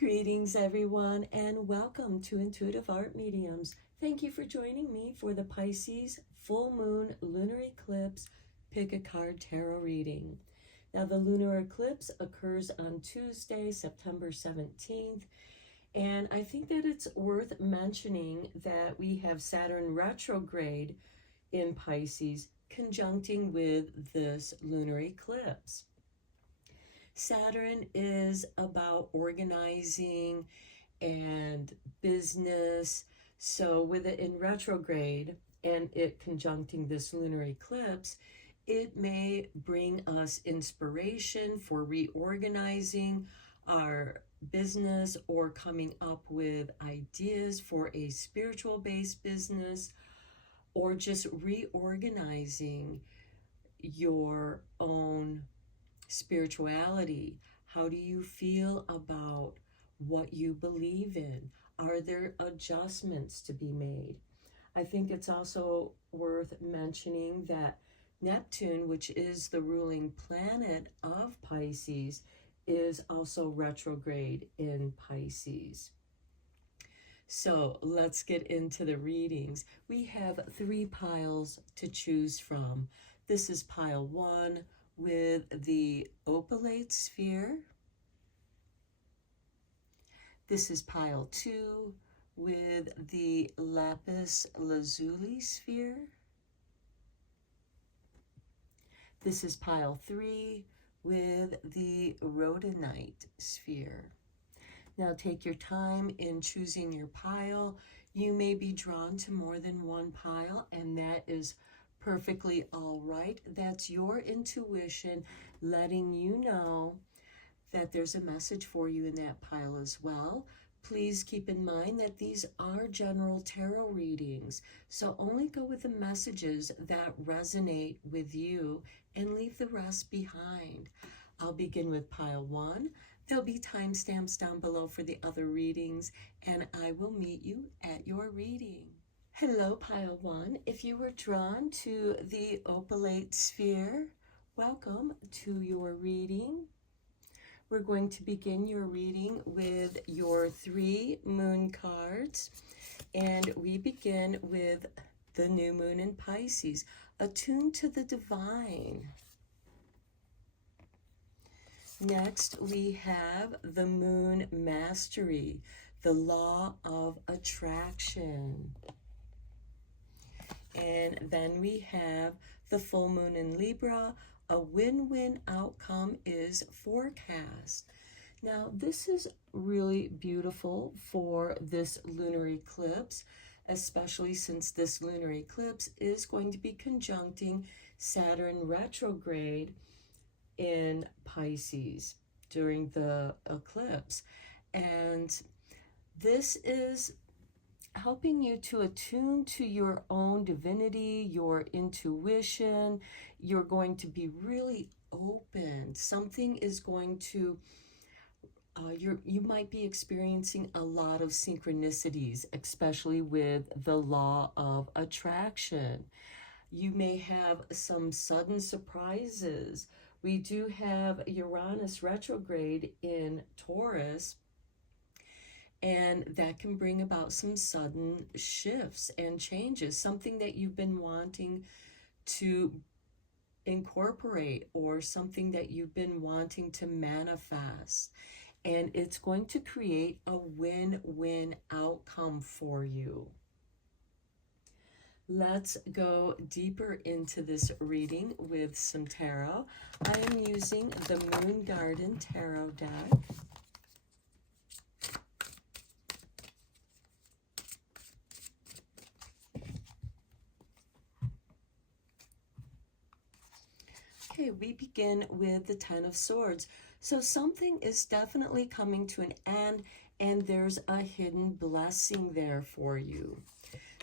Greetings, everyone, and welcome to Intuitive Art Mediums. Thank you for joining me for the Pisces Full Moon Lunar Eclipse Pick a Card Tarot reading. Now, the lunar eclipse occurs on Tuesday, September 17th, and I think that it's worth mentioning that we have Saturn retrograde in Pisces conjuncting with this lunar eclipse. Saturn is about organizing and business. So with it in retrograde and it conjuncting this lunar eclipse, it may bring us inspiration for reorganizing our business or coming up with ideas for a spiritual-based business, or just reorganizing your own spirituality. How do you feel about what you believe in? Are there adjustments to be made? I think it's also worth mentioning that Neptune, which is the ruling planet of Pisces, is also retrograde in Pisces. So let's get into the readings. We have 3 piles to choose from. This is pile 1, with the opalite sphere. This is pile 2 with the lapis lazuli sphere. This is pile 3 with the rhodonite sphere. Now take your time in choosing your pile. You may be drawn to more than one pile, and that is perfectly all right. That's your intuition letting you know that there's a message for you in that pile as well. Please keep in mind that these are general tarot readings, so only go with the messages that resonate with you and leave the rest behind. I'll begin with pile 1. There'll be timestamps down below for the other readings, and I will meet you at your reading. Hello, pile 1. If you were drawn to the opalite sphere, welcome to your reading. We're going to begin your reading with your 3 moon cards, and we begin with the new moon in Pisces, attuned to the divine. Next, we have the moon mastery, the law of attraction. And then we have the full moon in Libra, a win-win outcome is forecast. Now, this is really beautiful for this lunar eclipse, especially since this lunar eclipse is going to be conjuncting Saturn retrograde in Pisces during the eclipse. And this is helping you to attune to your own divinity, your intuition. You're going to be really open. Something is going to, you might be experiencing a lot of synchronicities, especially with the law of attraction. You may have some sudden surprises. We do have Uranus retrograde in Taurus, and that can bring about some sudden shifts and changes, something that you've been wanting to incorporate or something that you've been wanting to manifest. And it's going to create a win-win outcome for you. Let's go deeper into this reading with some tarot. I am using the Moon Garden Tarot deck. Okay, we begin with the 10 of Swords. So something is definitely coming to an end, and there's a hidden blessing there for you.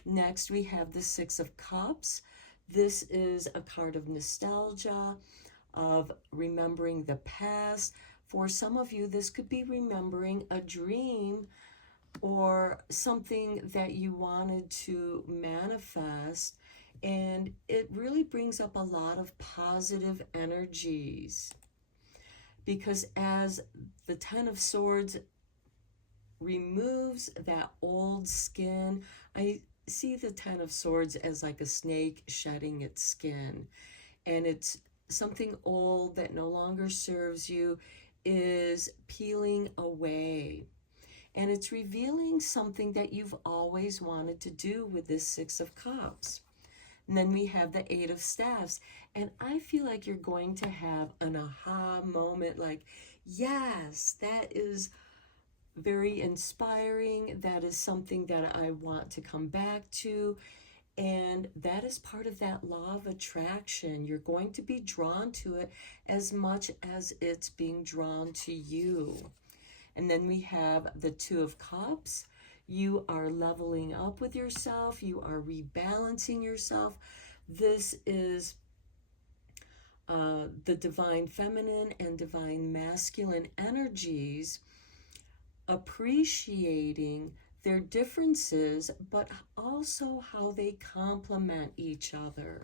Next, we have the 6 of Cups. This is a card of nostalgia, of remembering the past. For some of you, this could be remembering a dream or something that you wanted to manifest. And it really brings up a lot of positive energies, because as the 10 of Swords removes that old skin. I see the Ten of Swords as like a snake shedding its skin, and it's something old that no longer serves you is peeling away. And it's revealing something that you've always wanted to do with this Six of Cups. And then we have the Eight of Staffs. And I feel like you're going to have an aha moment, like, yes, that is very inspiring. That is something that I want to come back to. And that is part of that law of attraction. You're going to be drawn to it as much as it's being drawn to you. And then we have the Two of Cups. You are leveling up with yourself. You are rebalancing yourself. This is the divine feminine and divine masculine energies appreciating their differences, but also how they complement each other.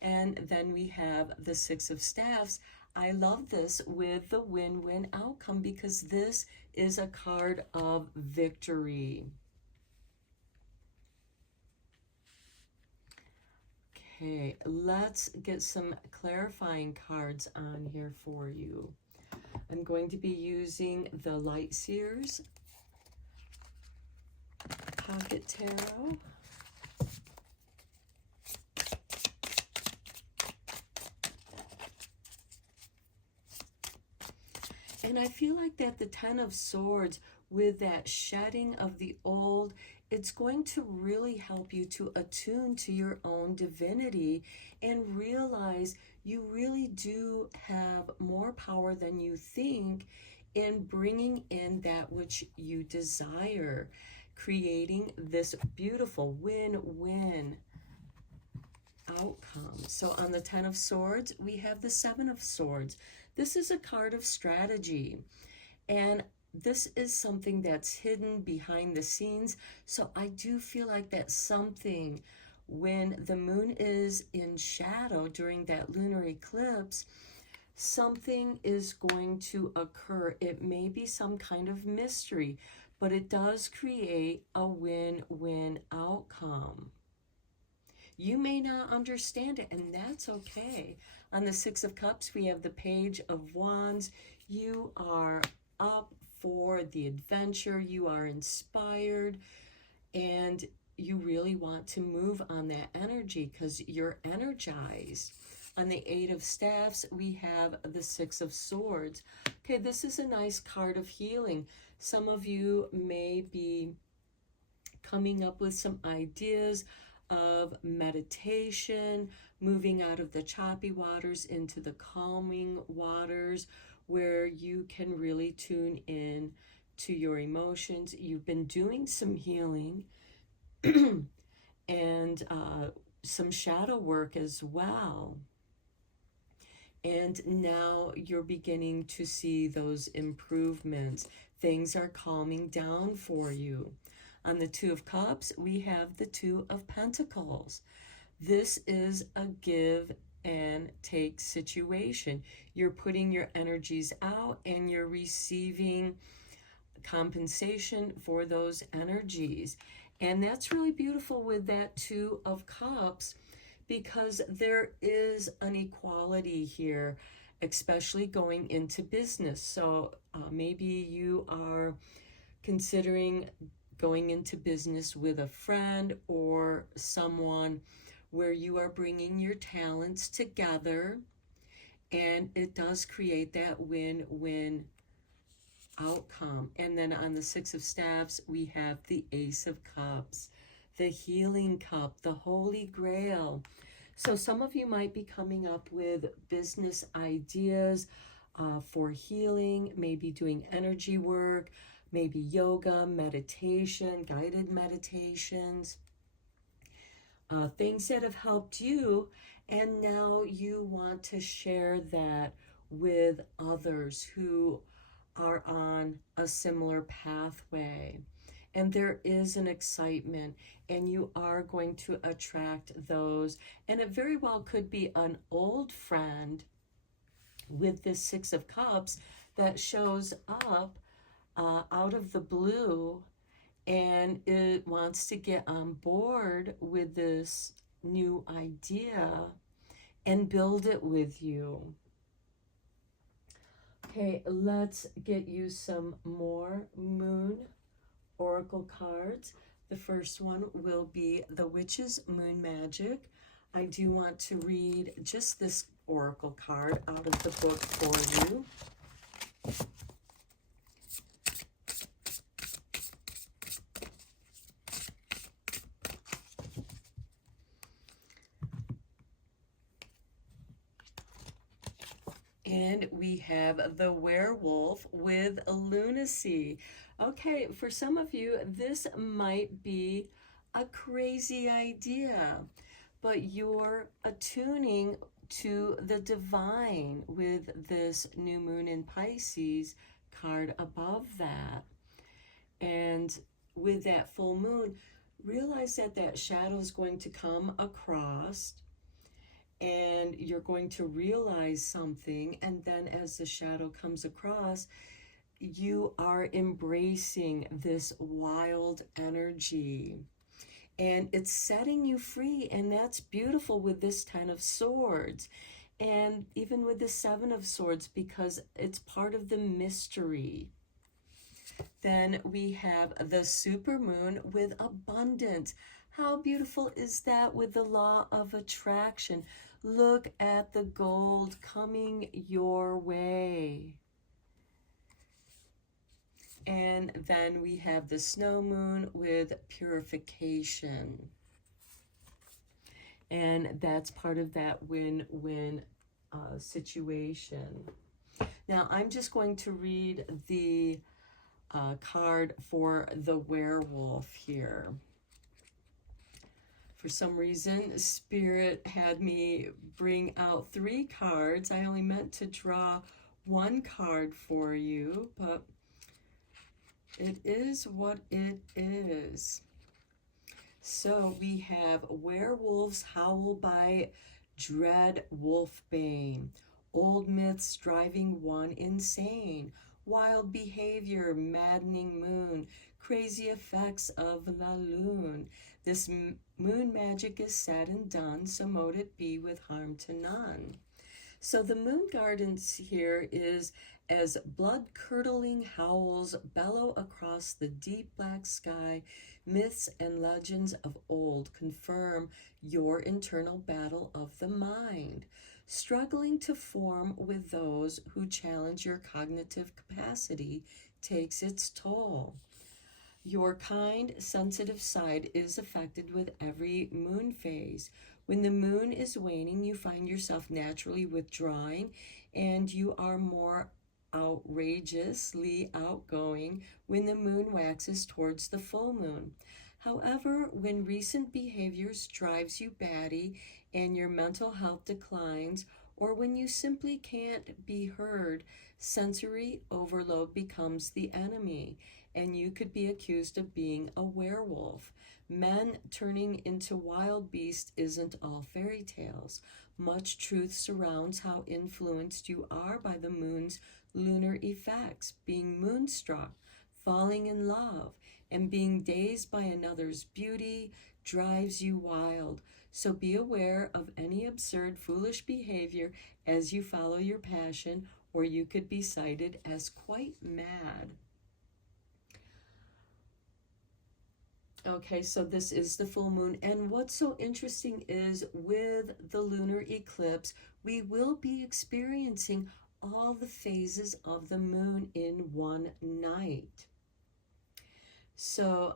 And then we have the Six of Staffs. I love this with the win-win outcome because this is a card of victory. Okay, let's get some clarifying cards on here for you. I'm going to be using the Light Seers Pocket Tarot. And I feel like that the Ten of Swords, with that shedding of the old, it's going to really help you to attune to your own divinity and realize you really do have more power than you think in bringing in that which you desire, creating this beautiful win-win outcome. So on the Ten of Swords, we have the Seven of Swords. This is a card of strategy, and this is something that's hidden behind the scenes. So I do feel like that's something when the moon is in shadow during that lunar eclipse, something is going to occur. It may be some kind of mystery, but it does create a win-win outcome. You may not understand it, and that's okay. On the Six of Cups, we have the Page of Wands. You are up for the adventure. You are inspired, and you really want to move on that energy because you're energized. On the Eight of Staffs, we have the Six of Swords. Okay, this is a nice card of healing. Some of you may be coming up with some ideas of meditation, moving out of the choppy waters into the calming waters where you can really tune in to your emotions. You've been doing some healing and some shadow work as well. And now you're beginning to see those improvements. Things are calming down for you. On the Two of Cups, we have the Two of Pentacles. This is a give and take situation. You're putting your energies out and you're receiving compensation for those energies. And that's really beautiful with that Two of Cups because there is an equality here, especially going into business. So maybe you are considering going into business with a friend or someone where you are bringing your talents together, and it does create that win-win outcome. And then on the Six of Staffs, we have the Ace of Cups, the healing cup, the Holy Grail. So some of you might be coming up with business ideas for healing, maybe doing energy work, maybe yoga, meditation, guided meditations, things that have helped you, and now you want to share that with others who are on a similar pathway. And there is an excitement, and you are going to attract those. And it very well could be an old friend with this Six of Cups that shows up out of the blue, and it wants to get on board with this new idea and build it with you. Okay, let's get you some more moon oracle cards. The first one will be the Witch's Moon Magic. I do want to read just this oracle card out of the book for you. And we have the Werewolf with Lunacy. Okay, for some of you, this might be a crazy idea, but you're attuning to the divine with this new moon in Pisces card above that. And with that full moon, realize that that shadow is going to come across, and you're going to realize something, and then as the shadow comes across, you are embracing this wild energy, and it's setting you free, and that's beautiful with this 10 of Swords, and even with the 7 of Swords, because it's part of the mystery. Then we have the supermoon with abundance. How beautiful is that with the law of attraction? Look at the gold coming your way. And then we have the snow moon with purification. And that's part of that win-win situation. Now, I'm just going to read the card for the werewolf here. For some reason, Spirit had me bring out 3 cards. I only meant to draw 1 card for you, but it is what it is. So we have werewolves howl by dread wolfbane, old myths driving one insane, wild behavior, maddening moon, crazy effects of la lune. This moon magic is said and done, so mote it be with harm to none. So the moon guidance here is as blood-curdling howls bellow across the deep black sky, myths and legends of old confirm your internal battle of the mind, struggling to form with those who challenge your cognitive capacity takes its toll. Your kind, sensitive side is affected with every moon phase. When the moon is waning, you find yourself naturally withdrawing, and you are more outrageously outgoing when the moon waxes towards the full moon. However, when recent behaviors drives you batty and your mental health declines, or when you simply can't be heard, sensory overload becomes the enemy, and you could be accused of being a werewolf. Men turning into wild beasts isn't all fairy tales. Much truth surrounds how influenced you are by the moon's lunar effects, being moonstruck, falling in love, and being dazed by another's beauty drives you wild. So be aware of any absurd, foolish behavior as you follow your passion, or you could be cited as quite mad. Okay, so this is the full moon, and what's so interesting is with the lunar eclipse, we will be experiencing all the phases of the moon in one night. So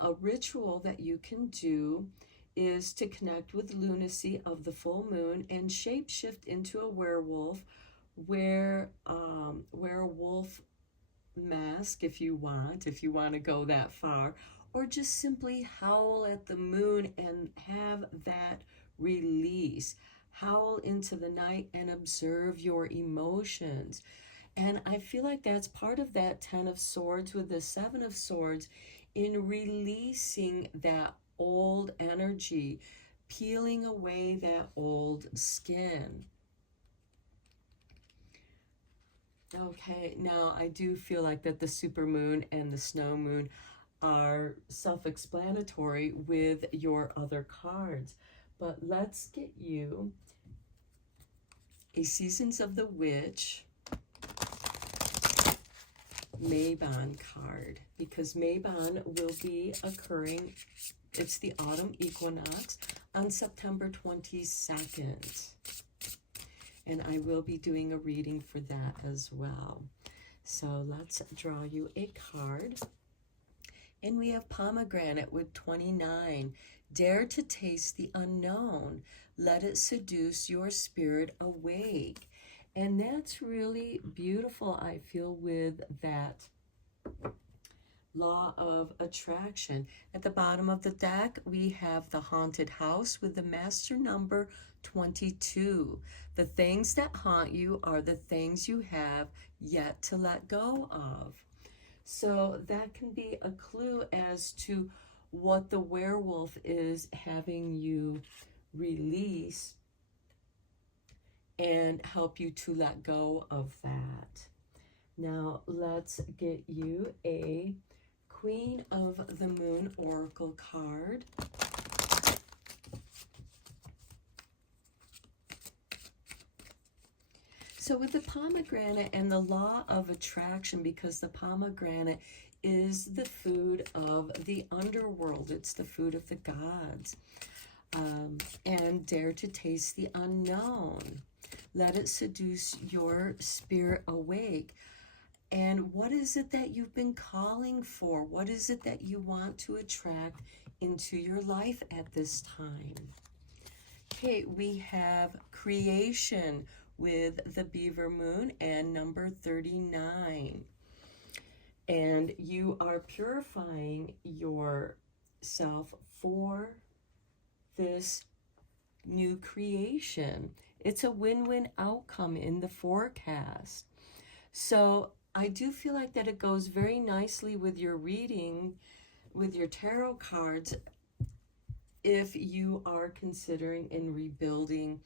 a ritual that you can do is to connect with lunacy of the full moon and shapeshift into a werewolf, wear a wolf mask if you want to go that far, or just simply howl at the moon and have that release. Howl into the night and observe your emotions. And I feel like that's part of that 10 of Swords with the 7 of Swords in releasing that old energy, peeling away that old skin. Okay, now I do feel like that the supermoon and the snow moon are self-explanatory with your other cards. But let's get you a Seasons of the Witch Mabon card, because Mabon will be occurring, it's the autumn equinox, on September 22nd. And I will be doing a reading for that as well. So let's draw you a card. And we have pomegranate with 29. Dare to taste the unknown. Let it seduce your spirit awake. And that's really beautiful, I feel, with that law of attraction. At the bottom of the deck, we have the haunted house with the master number 22. The things that haunt you are the things you have yet to let go of. So that can be a clue as to what the werewolf is having you release and help you to let go of that. Now let's get you a Queen of the Moon Oracle card. So with the pomegranate and the law of attraction, because the pomegranate is the food of the underworld, it's the food of the gods. And dare to taste the unknown. Let it seduce your spirit awake. And what is it that you've been calling for? What is it that you want to attract into your life at this time? Okay, we have creation with the beaver moon and number 39. And you are purifying yourself for this new creation. It's a win-win outcome in the forecast. So I do feel like that it goes very nicely with your reading, with your tarot cards, if you are considering in rebuilding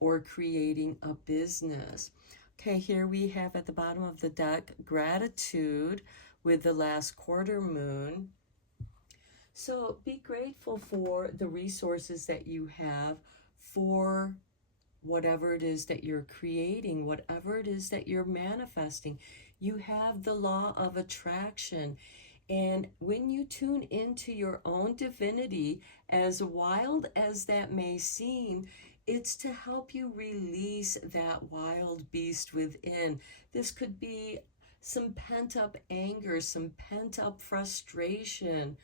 or creating a business. Okay, here we have at the bottom of the deck, gratitude with the last quarter moon. So be grateful for the resources that you have for whatever it is that you're creating, whatever it is that you're manifesting. You have the law of attraction. And when you tune into your own divinity, as wild as that may seem, it's to help you release that wild beast within. This could be some pent-up anger, some pent-up frustration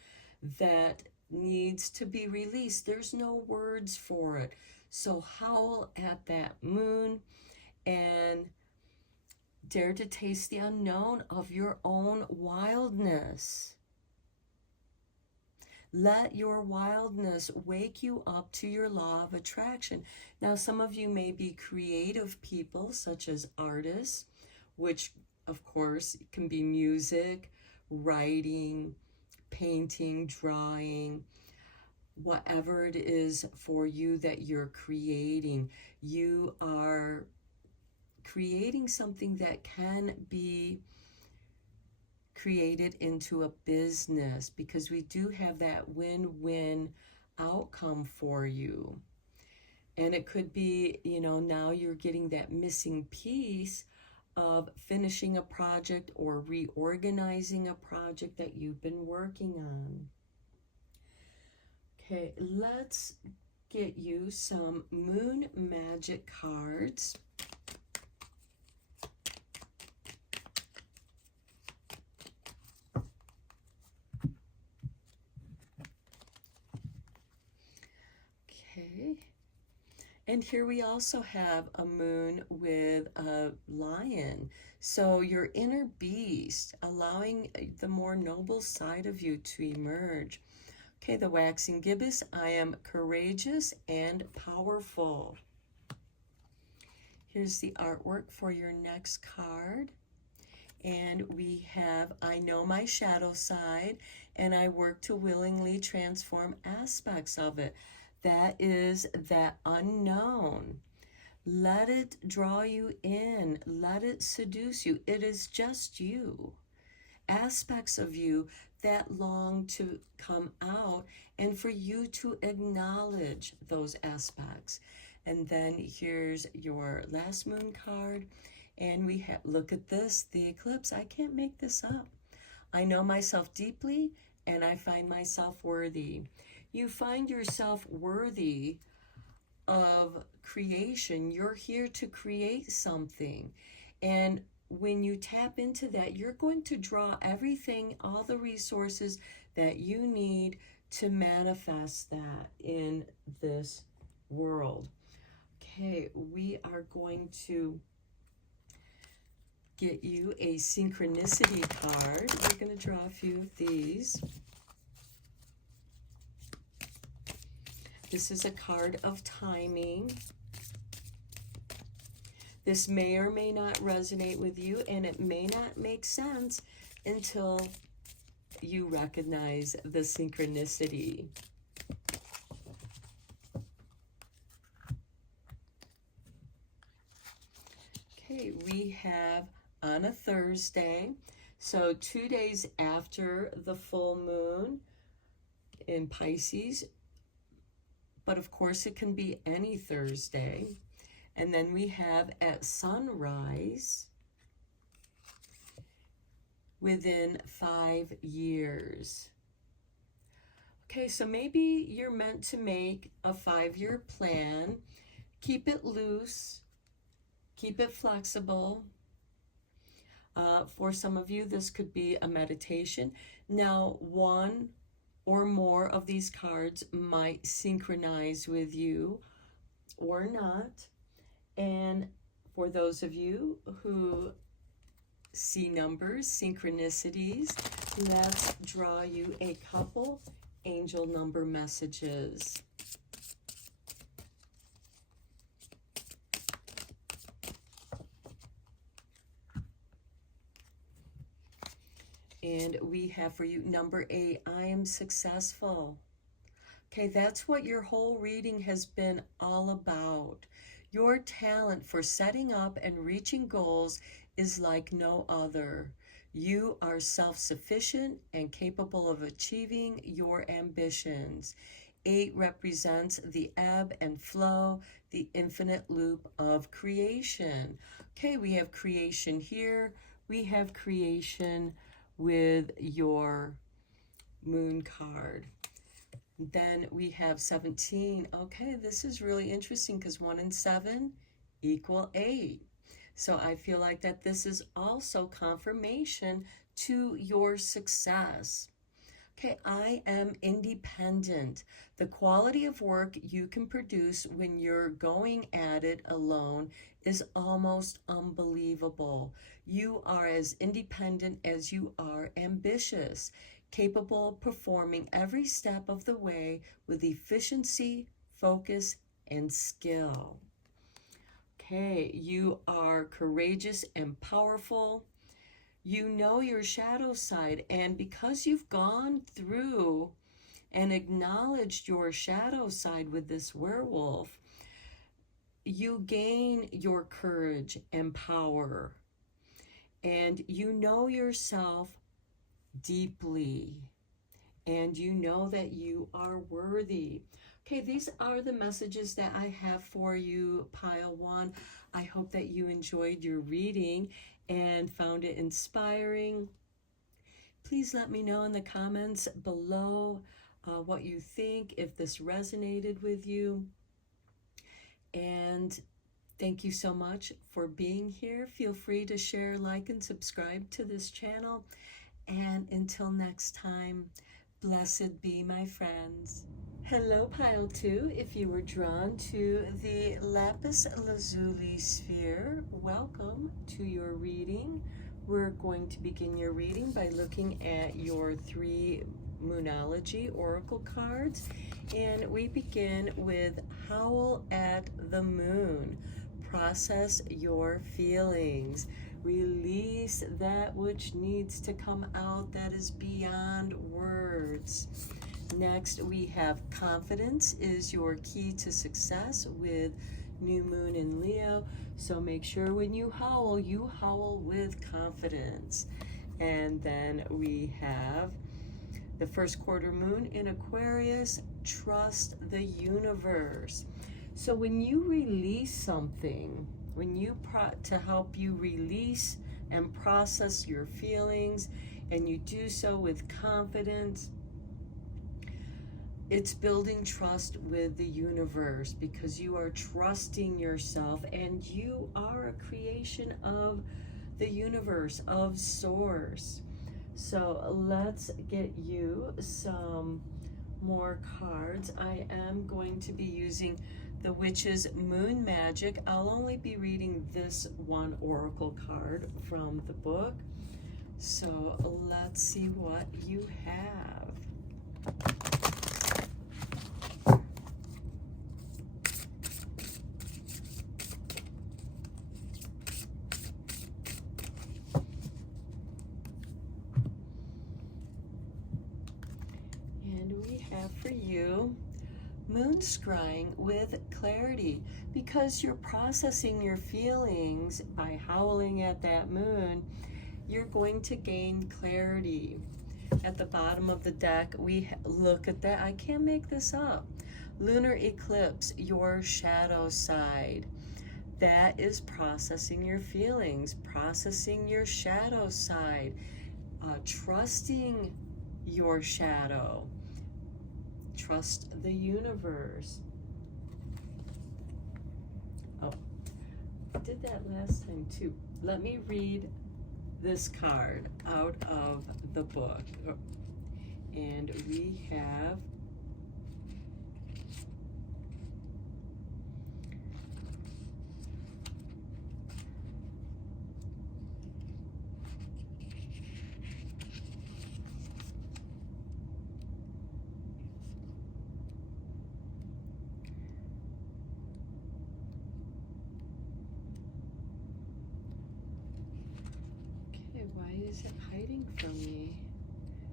that needs to be released. There's no words for it. So howl at that moon and dare to taste the unknown of your own wildness. Let your wildness wake you up to your law of attraction. Now, some of you may be creative people, such as artists, which, of course, can be music, writing, painting, drawing, whatever it is for you that you're creating. You are creating something that can be created into a business, because we do have that win-win outcome for you. And it could be, you know, now you're getting that missing piece of finishing a project or reorganizing a project that you've been working on. Okay, let's get you some moon magic cards. Okay, and here we also have a moon with a lion. So your inner beast, allowing the more noble side of you to emerge. Okay, the waxing gibbous, I am courageous and powerful. Here's the artwork for your next card. And we have, I know my shadow side, and I work to willingly transform aspects of it. That is that unknown. Let it draw you in. Let it seduce you. It is just you. Aspects of you that long to come out, and for you to acknowledge those aspects. And then here's your last moon card. And we look at this, the eclipse. I can't make this up. I know myself deeply, and I find myself worthy. You find yourself worthy of creation. You're here to create something. And when you tap into that, you're going to draw everything, all the resources that you need to manifest that in this world. Okay, we are going to get you a synchronicity card. We're going to draw a few of these. This is a card of timing. This may or may not resonate with you, and it may not make sense until you recognize the synchronicity. Okay, we have on a Thursday, so 2 days after the full moon in Pisces, but of course it can be any Thursday. And then we have at sunrise within 5 years. Okay, so maybe you're meant to make a 5-year plan. Keep it loose, keep it flexible. For some of you, this could be a meditation. Now, one or more of these cards might synchronize with you or not. And for those of you who see numbers, synchronicities, let's draw you a couple angel number messages. And we have for you number 8, I am successful. Okay, that's what your whole reading has been all about. Your talent for setting up and reaching goals is like no other. You are self-sufficient and capable of achieving your ambitions. 8 represents the ebb and flow, the infinite loop of creation. Okay, we have creation here. We have creation with your moon card. Then we have 17. Okay, this is really interesting because 1 and 7 equal 8. So I feel like that this is also confirmation to your success. Okay, I am independent. The quality of work you can produce when you're going at it alone is almost unbelievable. You are as independent as you are ambitious, capable of performing every step of the way with efficiency, focus, and skill. Okay, you are courageous and powerful. You know your shadow side, and because you've gone through and acknowledged your shadow side with this werewolf, you gain your courage and power, and you know yourself deeply, and you know that you are worthy. Okay, these are the messages that I have for you, Pile 1. I hope that you enjoyed your reading and found it inspiring. Please let me know in the comments below what you think, if this resonated with you. And thank you so much for being here. Feel free to share, like, and subscribe to this channel. And until next time, blessed be my friends. Hello, Pile 2. If you were drawn to the lapis lazuli sphere, welcome to your reading. We're going to begin your reading by looking at your 3 Moonology oracle cards. And we begin with Howl at the Moon. Process your feelings. Release that which needs to come out that is beyond words. Next, we have Confidence is your key to success with new moon in Leo. So make sure when you howl with confidence. And then we have the first quarter moon in Aquarius, trust the universe. So when you release something, to help you release and process your feelings, and you do so with confidence, it's building trust with the universe, because you are trusting yourself, and you are a creation of the universe, of Source. So let's get you some more cards. I am going to be using the Witch's Moon Magic. I'll only be reading this one oracle card from the book. So let's see what you have. And we have for you moon scrying with clarity, because you're processing your feelings by howling at that moon. You're going to gain clarity. At the bottom of the deck, we look at that. I can't make this up. Lunar eclipse, your shadow side. That is processing your feelings, processing your shadow side, trusting your shadow. Trust the universe. Oh, I did that last time too. Let me read this card out of the book. And we have why is it hiding from me?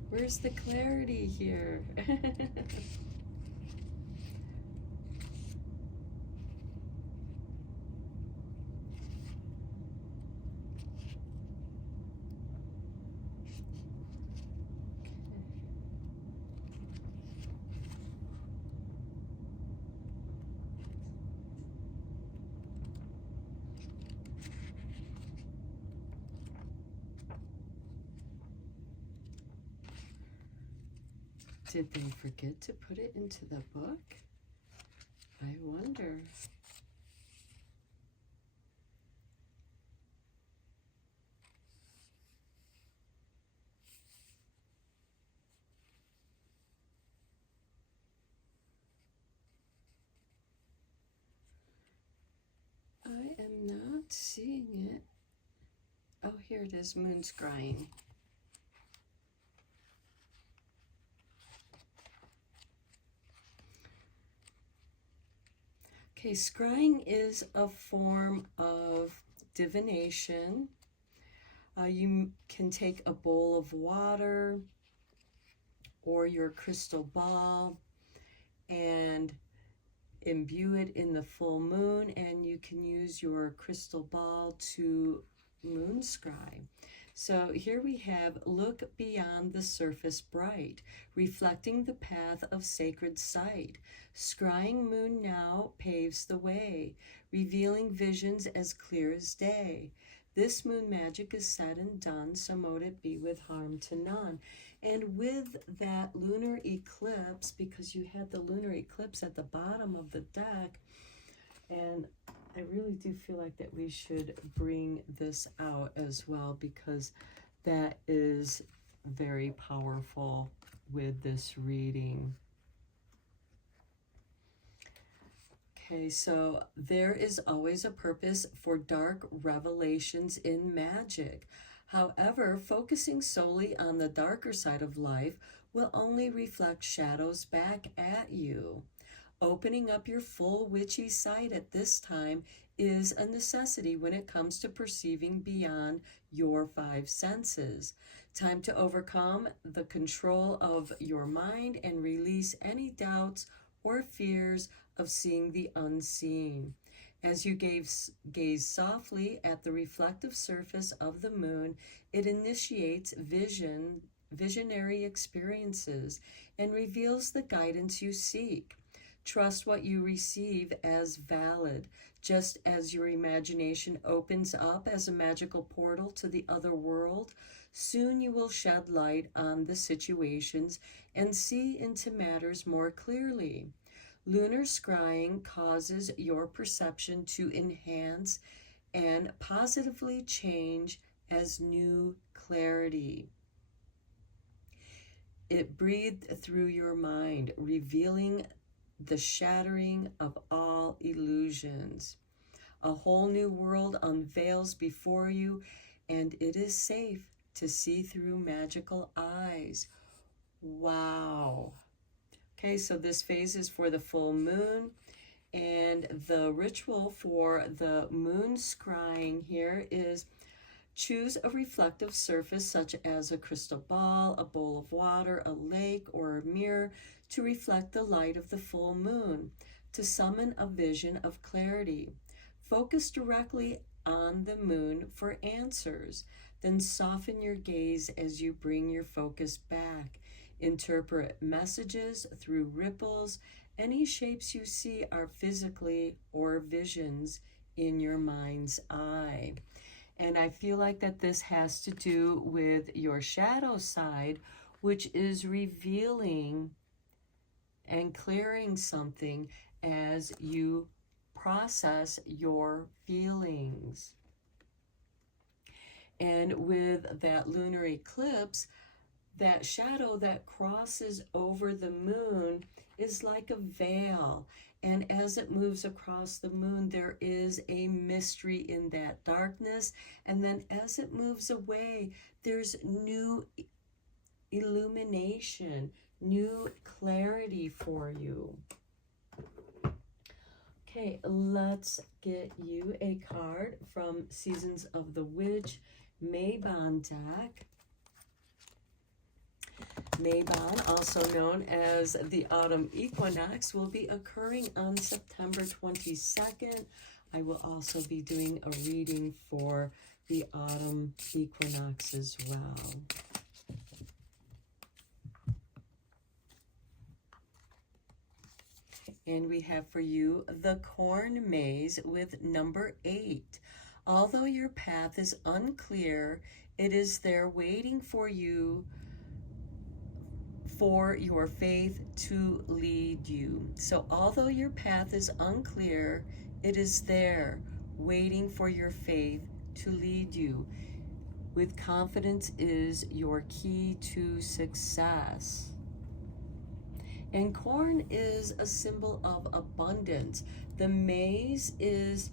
Where's the clarity here? Did they forget to put it into the book? I wonder. I am not seeing it. Oh, here it is, moon scrying. Okay, scrying is a form of divination. You can take a bowl of water or your crystal ball and imbue it in the full moon, and you can use your crystal ball to moon scry. So here we have, look beyond the surface bright, reflecting the path of sacred sight. Scrying moon now paves the way, revealing visions as clear as day. This moon magic is said and done, so mote it be with harm to none. And with that lunar eclipse, because you had the lunar eclipse at the bottom of the deck, and I really do feel like that we should bring this out as well, because that is very powerful with this reading. Okay, so there is always a purpose for dark revelations in magic. However, focusing solely on the darker side of life will only reflect shadows back at you. Opening up your full witchy side at this time is a necessity when it comes to perceiving beyond your five senses. Time to overcome the control of your mind and release any doubts or fears of seeing the unseen. As you gaze softly at the reflective surface of the moon, it initiates visionary experiences, and reveals the guidance you seek. Trust what you receive as valid, just as your imagination opens up as a magical portal to the other world. Soon you will shed light on the situations and see into matters more clearly. Lunar scrying causes your perception to enhance and positively change as new clarity. It breathed through your mind, revealing the shattering of all illusions. A whole new world unveils before you, and it is safe to see through magical eyes. Wow. Okay, so this phase is for the full moon, and the ritual for the moon scrying here is choose a reflective surface such as a crystal ball, a bowl of water, a lake, or a mirror to reflect the light of the full moon, to summon a vision of clarity. Focus directly on the moon for answers, then soften your gaze as you bring your focus back. Interpret messages through ripples. Any shapes you see are physically or visions in your mind's eye. And I feel like that this has to do with your shadow side, which is revealing and clearing something as you process your feelings. And with that lunar eclipse, that shadow that crosses over the moon is like a veil. And as it moves across the moon, there is a mystery in that darkness. And then as it moves away, there's new illumination, new clarity for you. Okay, let's get you a card from Seasons of the Witch Mabon deck. Mabon, also known as the autumn equinox, will be occurring on September 22nd. I will also be doing a reading for the autumn equinox as well. And we have for you the corn maze with number 8. Although your path is unclear, it is there waiting for you, for your faith to lead you. So although your path is unclear, it is there waiting for your faith to lead you. With confidence is your key to success. And corn is a symbol of abundance. The maze is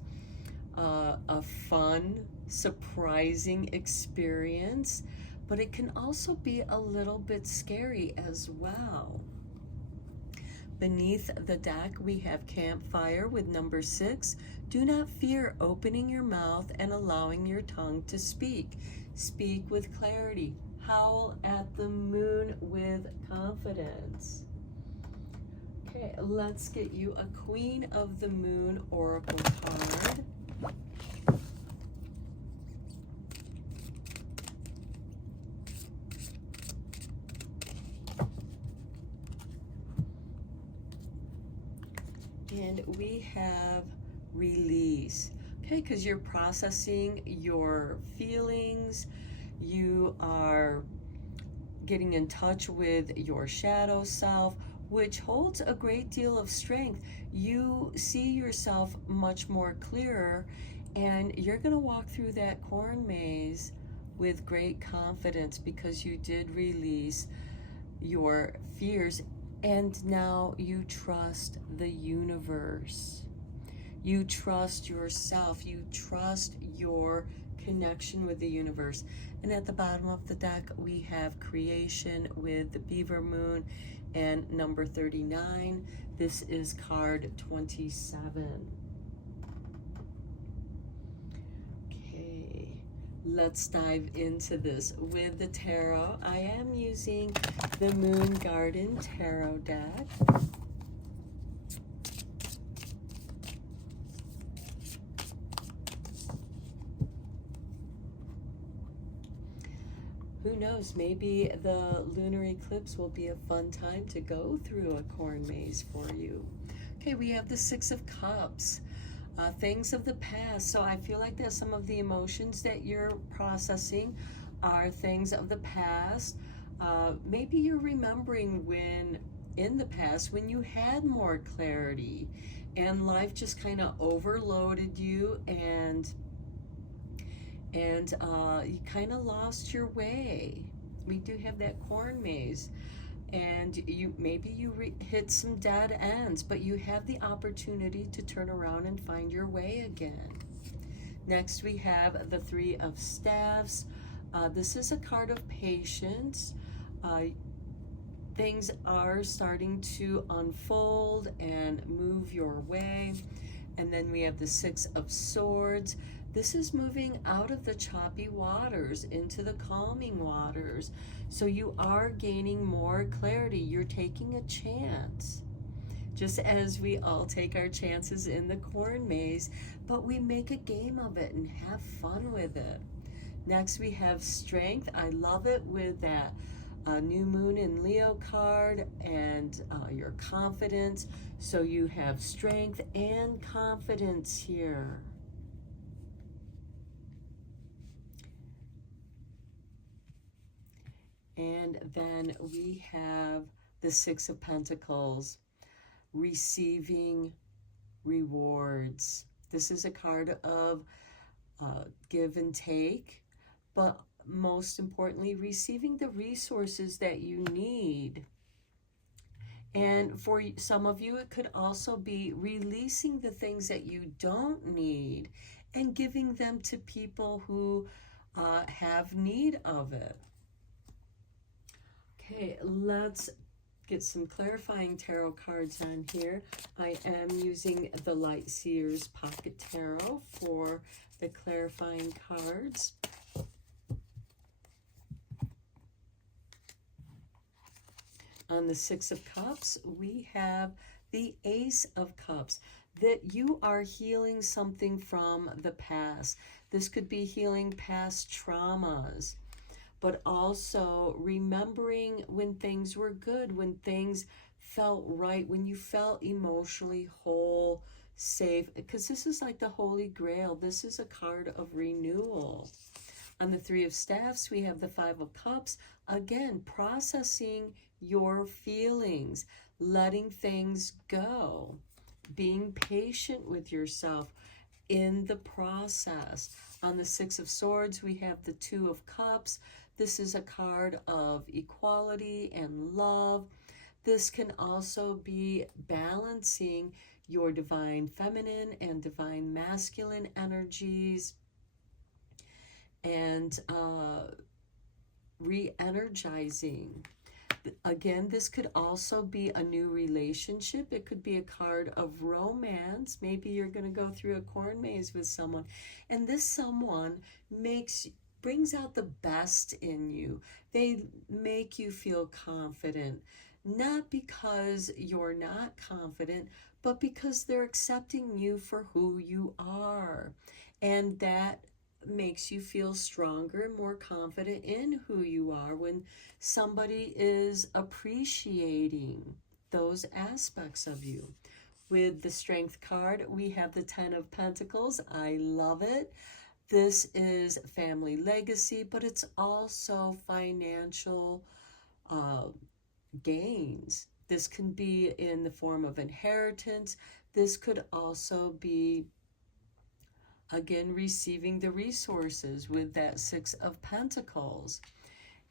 a fun, surprising experience, but it can also be a little bit scary as well. Beneath the deck, we have campfire with number 6. Do not fear opening your mouth and allowing your tongue to speak. Speak with clarity. Howl at the moon with confidence. Okay, let's get you a Queen of the Moon oracle card. And we have release. Okay, because you're processing your feelings, you are getting in touch with your shadow self, which holds a great deal of strength. You see yourself much more clearer, and you're going to walk through that corn maze with great confidence because you did release your fears, and now you trust the universe. You trust yourself. You trust your connection with the universe. And at the bottom of the deck, we have creation with the beaver moon and number 39. This is card 27. Okay, let's dive into this with the tarot. I am using the Moon Garden Tarot deck. who knows, maybe the lunar eclipse will be a fun time to go through a corn maze for you. Okay, we have the Six of Cups. Things of the past. So I feel like that some of the emotions that you're processing are things of the past. Maybe you're remembering when in the past when you had more clarity and life just kind of overloaded you, and you kind of lost your way. We do have that corn maze, and maybe you hit some dead ends, but you have the opportunity to turn around and find your way again. Next, we have the Three of Staffs. This is a card of patience. Things are starting to unfold and move your way. And then we have the Six of Swords. This is moving out of the choppy waters into the calming waters. So you are gaining more clarity. You're taking a chance. Just as we all take our chances in the corn maze, but we make a game of it and have fun with it. Next, we have Strength. I love it with that new moon in Leo card and your confidence. So you have strength and confidence here. And then we have the Six of Pentacles, receiving rewards. This is a card of give and take, but most importantly, receiving the resources that you need. And for some of you, it could also be releasing the things that you don't need and giving them to people who have need of it. Okay, let's get some clarifying tarot cards on here. I am using the Light Seers Pocket Tarot for the clarifying cards. On the Six of Cups, we have the Ace of Cups, that you are healing something from the past. This could be healing past traumas, but also remembering when things were good, when things felt right, when you felt emotionally whole, safe, because this is like the Holy Grail. This is a card of renewal. On the Three of Staffs, we have the Five of Cups. Again, processing your feelings, letting things go, being patient with yourself in the process. On the Six of Swords, we have the Two of Cups. This is a card of equality and love. This can also be balancing your divine feminine and divine masculine energies, and re-energizing. Again, this could also be a new relationship. It could be a card of romance. Maybe you're going to go through a corn maze with someone, and this someone brings out the best in you. They make you feel confident, not because you're not confident, but because they're accepting you for who you are. And that makes you feel stronger and more confident in who you are when somebody is appreciating those aspects of you. With the Strength card, we have the Ten of Pentacles. I love it. This is family legacy, but it's also financial gains. This can be in the form of inheritance. This could also be, again, receiving the resources with that Six of Pentacles.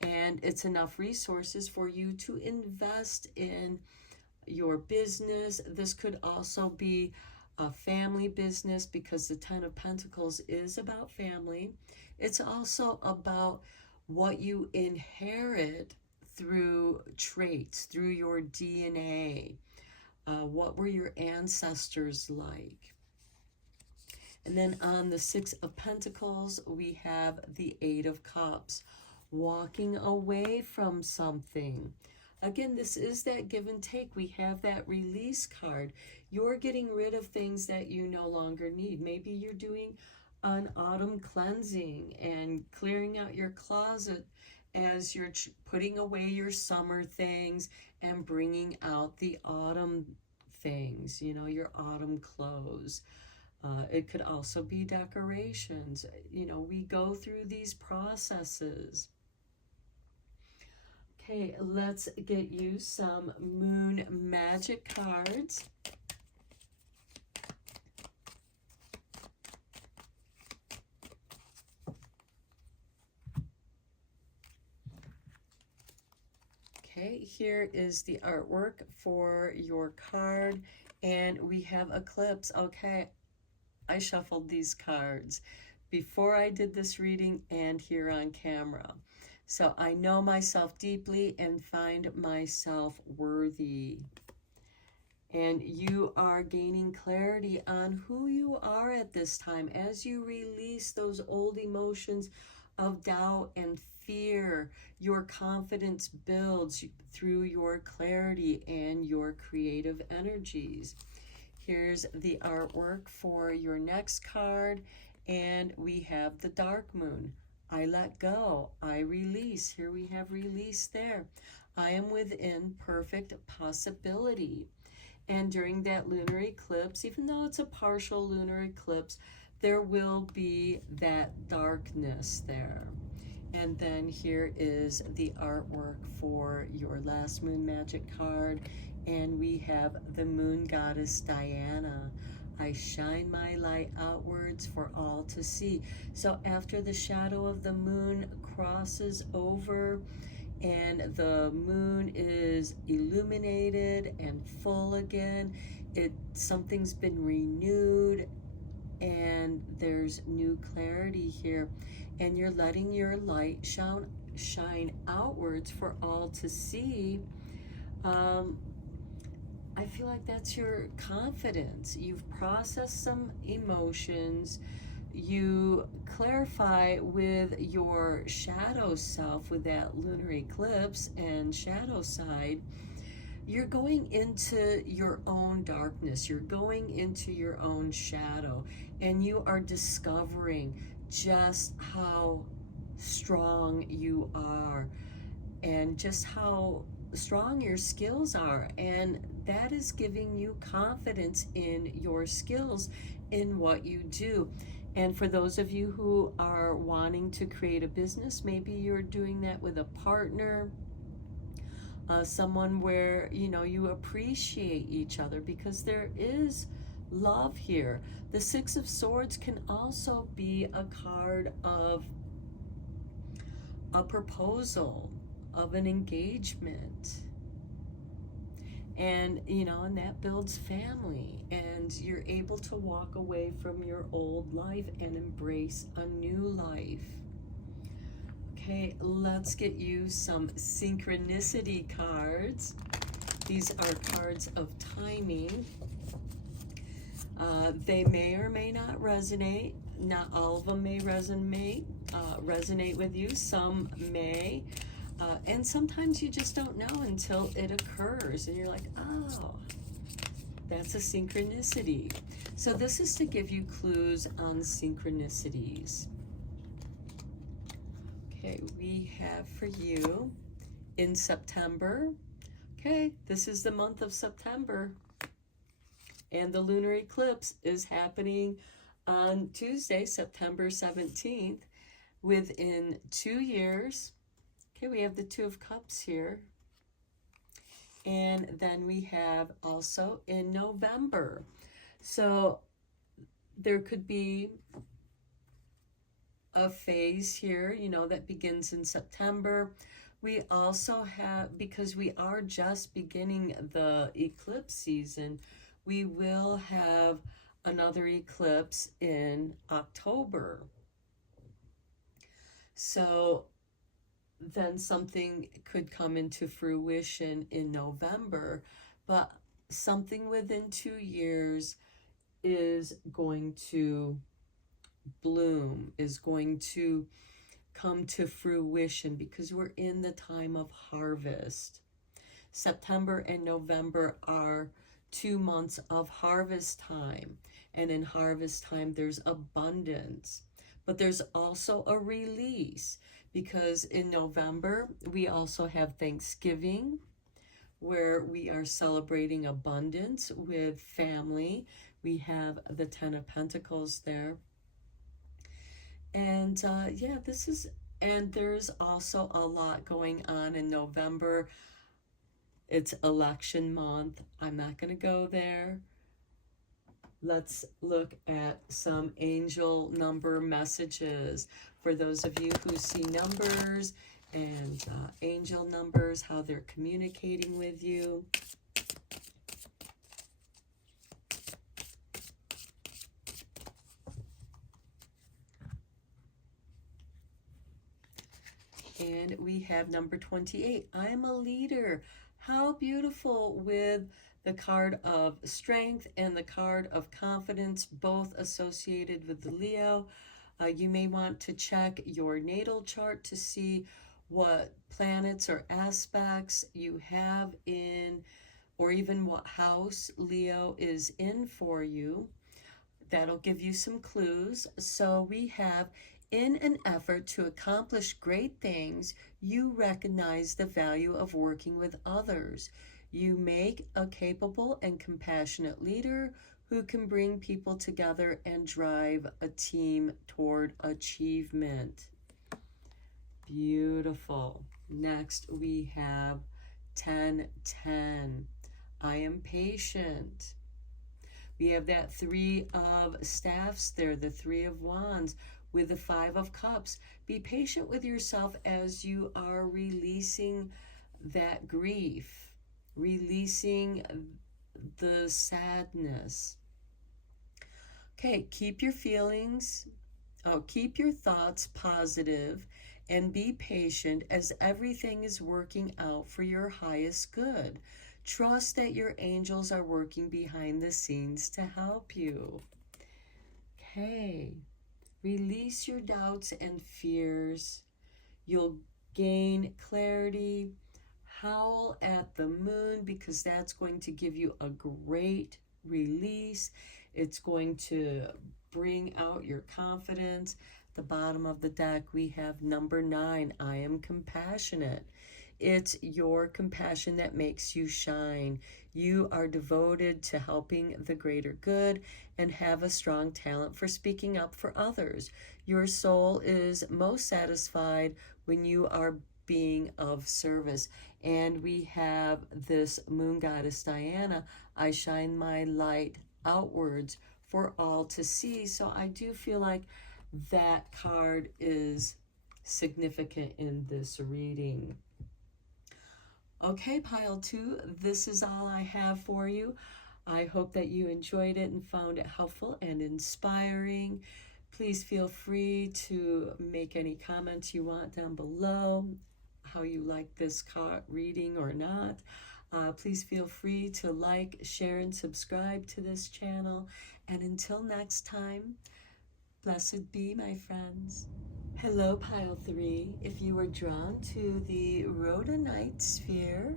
And it's enough resources for you to invest in your business. This could also be a family business, because the Ten of Pentacles is about family. It's also about what you inherit through traits, through your DNA. What were your ancestors like? And then on the Six of Pentacles, we have the Eight of Cups, walking away from something. Again, this is that give and take. We have that release card. You're getting rid of things that you no longer need. Maybe you're doing an autumn cleansing and clearing out your closet as you're putting away your summer things and bringing out the autumn things, you know, your autumn clothes. It could also be decorations. You know, we go through these processes. Okay, let's get you some moon magic cards. Okay, here is the artwork for your card, and we have Eclipse. Okay, I shuffled these cards before I did this reading and here on camera. So I know myself deeply and find myself worthy. And you are gaining clarity on who you are at this time as you release those old emotions of doubt and fear. Your confidence builds through your clarity and your creative energies. Here's the artwork for your next card, and we have the dark moon. I let go, I release. Here we have release there. I am within perfect possibility. And during that lunar eclipse, even though it's a partial lunar eclipse, there will be that darkness there. And then here is the artwork for your last moon magic card. And we have the moon goddess Diana. I shine my light outwards for all to see. So after the shadow of the moon crosses over and the moon is illuminated and full again, something's been renewed and there's new clarity here. And you're letting your light shine outwards for all to see. I feel like that's your confidence. You've processed some emotions. You clarify with your shadow self with that lunar eclipse and shadow side. You're going into your own darkness. You're going into your own shadow. And you are discovering just how strong you are and just how strong your skills are, and that is giving you confidence in your skills in what you do. And for those of you who are wanting to create a business, maybe you're doing that with a partner, someone where you appreciate each other, because there is love here. The Six of Swords can also be a card of a proposal, of an engagement, and and that builds family, and you're able to walk away from your old life and embrace a new life. Okay, let's get you some synchronicity cards. These are cards of timing. They may or may not resonate. Not all of them may resonate with you. Some may. And sometimes you just don't know until it occurs. And you're like, oh, that's a synchronicity. So this is to give you clues on synchronicities. Okay, we have for you in September. Okay, this is the month of September. And the lunar eclipse is happening on Tuesday, September 17th, within 2 years. Okay, we have the Two of Cups here. And then we have also in November. So there could be a phase here, that begins in September. We also have, because we are just beginning the eclipse season, we will have another eclipse in October. So then something could come into fruition in November, but something within 2 years is going to bloom, is going to come to fruition, because we're in the time of harvest. September and November are 2 months of harvest time, and in harvest time there's abundance, but there's also a release, because in November we also have Thanksgiving, where we are celebrating abundance with family. We have the Ten of Pentacles there. And yeah, and there's also a lot going on in November. It's election month. I'm not going to go there. Let's look at some angel number messages for those of you who see numbers and angel numbers, how they're communicating with you. And we have number 28. I am a leader. How beautiful, with the card of strength and the card of confidence, both associated with the Leo. You may want to check your natal chart to see what planets or aspects you have in, or even what house Leo is in for you. That'll give you some clues. So we have, in an effort to accomplish great things, you recognize the value of working with others. You make a capable and compassionate leader who can bring people together and drive a team toward achievement. Beautiful. Next, we have 10-10. I am patient. We have that Three of Staffs there, the Three of Wands, with the Five of Cups. Be patient with yourself as you are releasing that grief, releasing the sadness. Okay, keep your thoughts positive and be patient as everything is working out for your highest good. Trust that your angels are working behind the scenes to help you. Okay, release your doubts and fears. You'll gain clarity. Howl at the moon, because that's going to give you a great release. It's going to bring out your confidence. At the bottom of the deck, we have number 9. I am compassionate. It's your compassion that makes you shine. You are devoted to helping the greater good and have a strong talent for speaking up for others. Your soul is most satisfied when you are being of service. And we have this moon goddess Diana. I shine my light outwards for all to see. So I do feel like that card is significant in this reading. Okay, pile 2, this is all I have for you. I hope that you enjoyed it and found it helpful and inspiring. Please feel free to make any comments you want down below, how you like this card reading or not. Please feel free to like, share, and subscribe to this channel. And until next time, blessed be, my friends. Hello, pile 3. If you were drawn to the rhodonite sphere,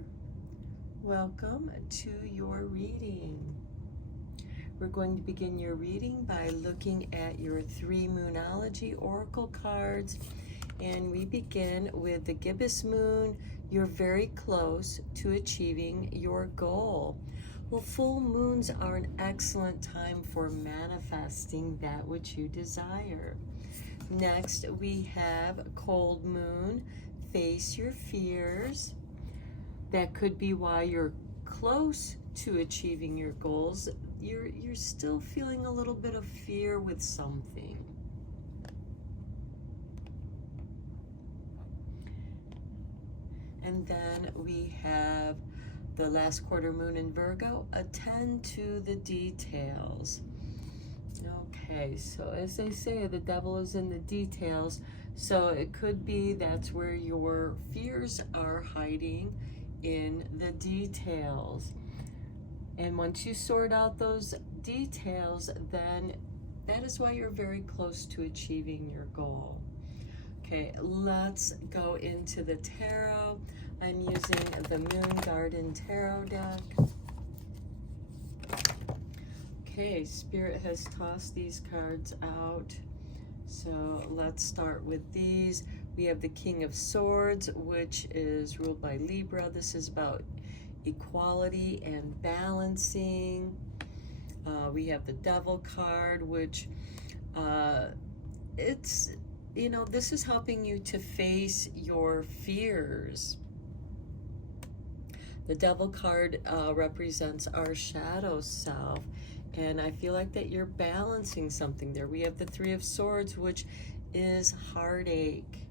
welcome to your reading. We're going to begin your reading by looking at your 3 Moonology Oracle cards. And we begin with the gibbous moon. You're very close to achieving your goal. Well, full moons are an excellent time for manifesting that which you desire. Next, we have cold moon. Face your fears. That could be why you're close to achieving your goals. You're still feeling a little bit of fear with something. And then we have the last quarter moon in Virgo. Attend to the details. Okay, so as they say, the devil is in the details. So it could be that's where your fears are hiding, in the details. And once you sort out those details, then that is why you're very close to achieving your goal. Okay, let's go into the tarot. I'm using the Moon Garden Tarot deck. Okay, Spirit has tossed these cards out. So let's start with these. We have the King of Swords, which is ruled by Libra. This is about equality and balancing. We have the Devil card, which it's, you know, this is helping you to face your fears. The Devil card represents our shadow self, and I feel like that you're balancing something there. We have the Three of Swords, which is heartache,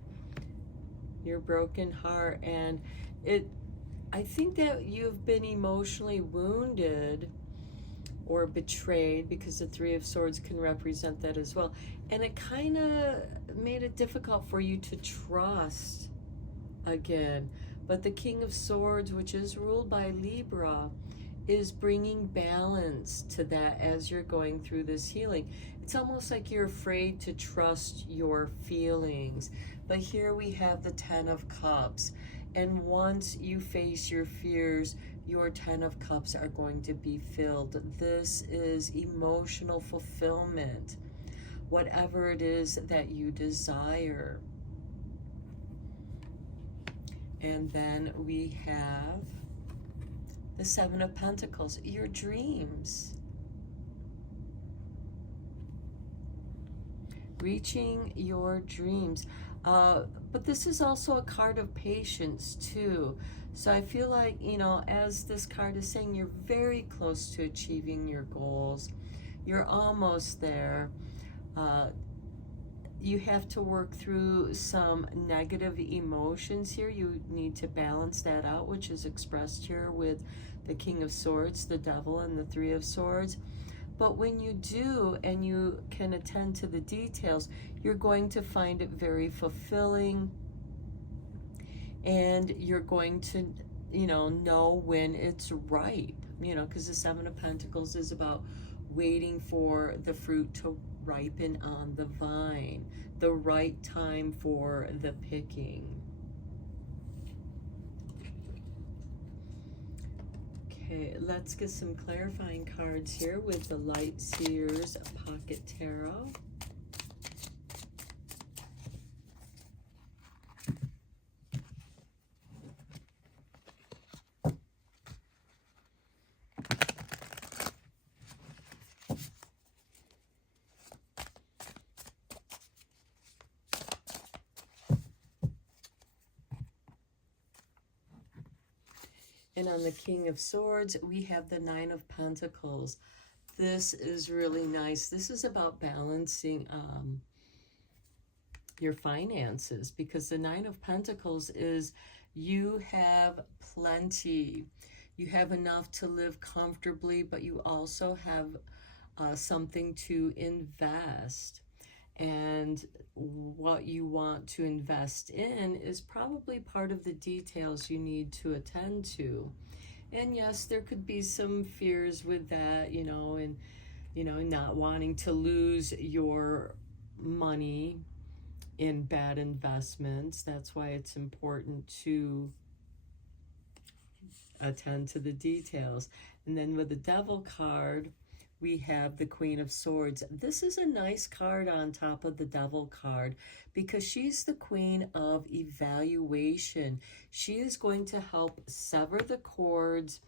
your broken heart, and I think that you've been emotionally wounded or betrayed, because the Three of Swords can represent that as well. And it kind of made it difficult for you to trust again. But the King of Swords, which is ruled by Libra, is bringing balance to that as you're going through this healing. It's almost like you're afraid to trust your feelings. But here we have the Ten of Cups. And once you face your fears, your Ten of Cups are going to be filled. This is emotional fulfillment, whatever it is that you desire. And then we have the Seven of Pentacles, your dreams. Reaching your dreams. But this is also a card of patience too. So I feel like, you know, as this card is saying, you're very close to achieving your goals. You're almost there. You have to work through some negative emotions here. You need to balance that out, which is expressed here with the King of Swords, the Devil, and the Three of Swords. But when you do, and you can attend to the details, you're going to find it very fulfilling, and you're going to, you know when it's ripe, you know, because the Seven of Pentacles is about waiting for the fruit to ripen on the vine, the right time for the picking. Okay, let's get some clarifying cards here with the Light Seers Pocket Tarot. And on the King of Swords, we have the Nine of Pentacles. This is really nice. This is about balancing your finances, because the Nine of Pentacles is you have plenty. You have enough to live comfortably, but you also have something to invest. And what you want to invest in is probably part of the details you need to attend to. And yes, there could be some fears with that, you know, and, you know, not wanting to lose your money in bad investments. That's why it's important to attend to the details. And then with the Devil card, we have the Queen of Swords. This is a nice card on top of the Devil card, because she's the queen of evaluation. She is going to help sever the cords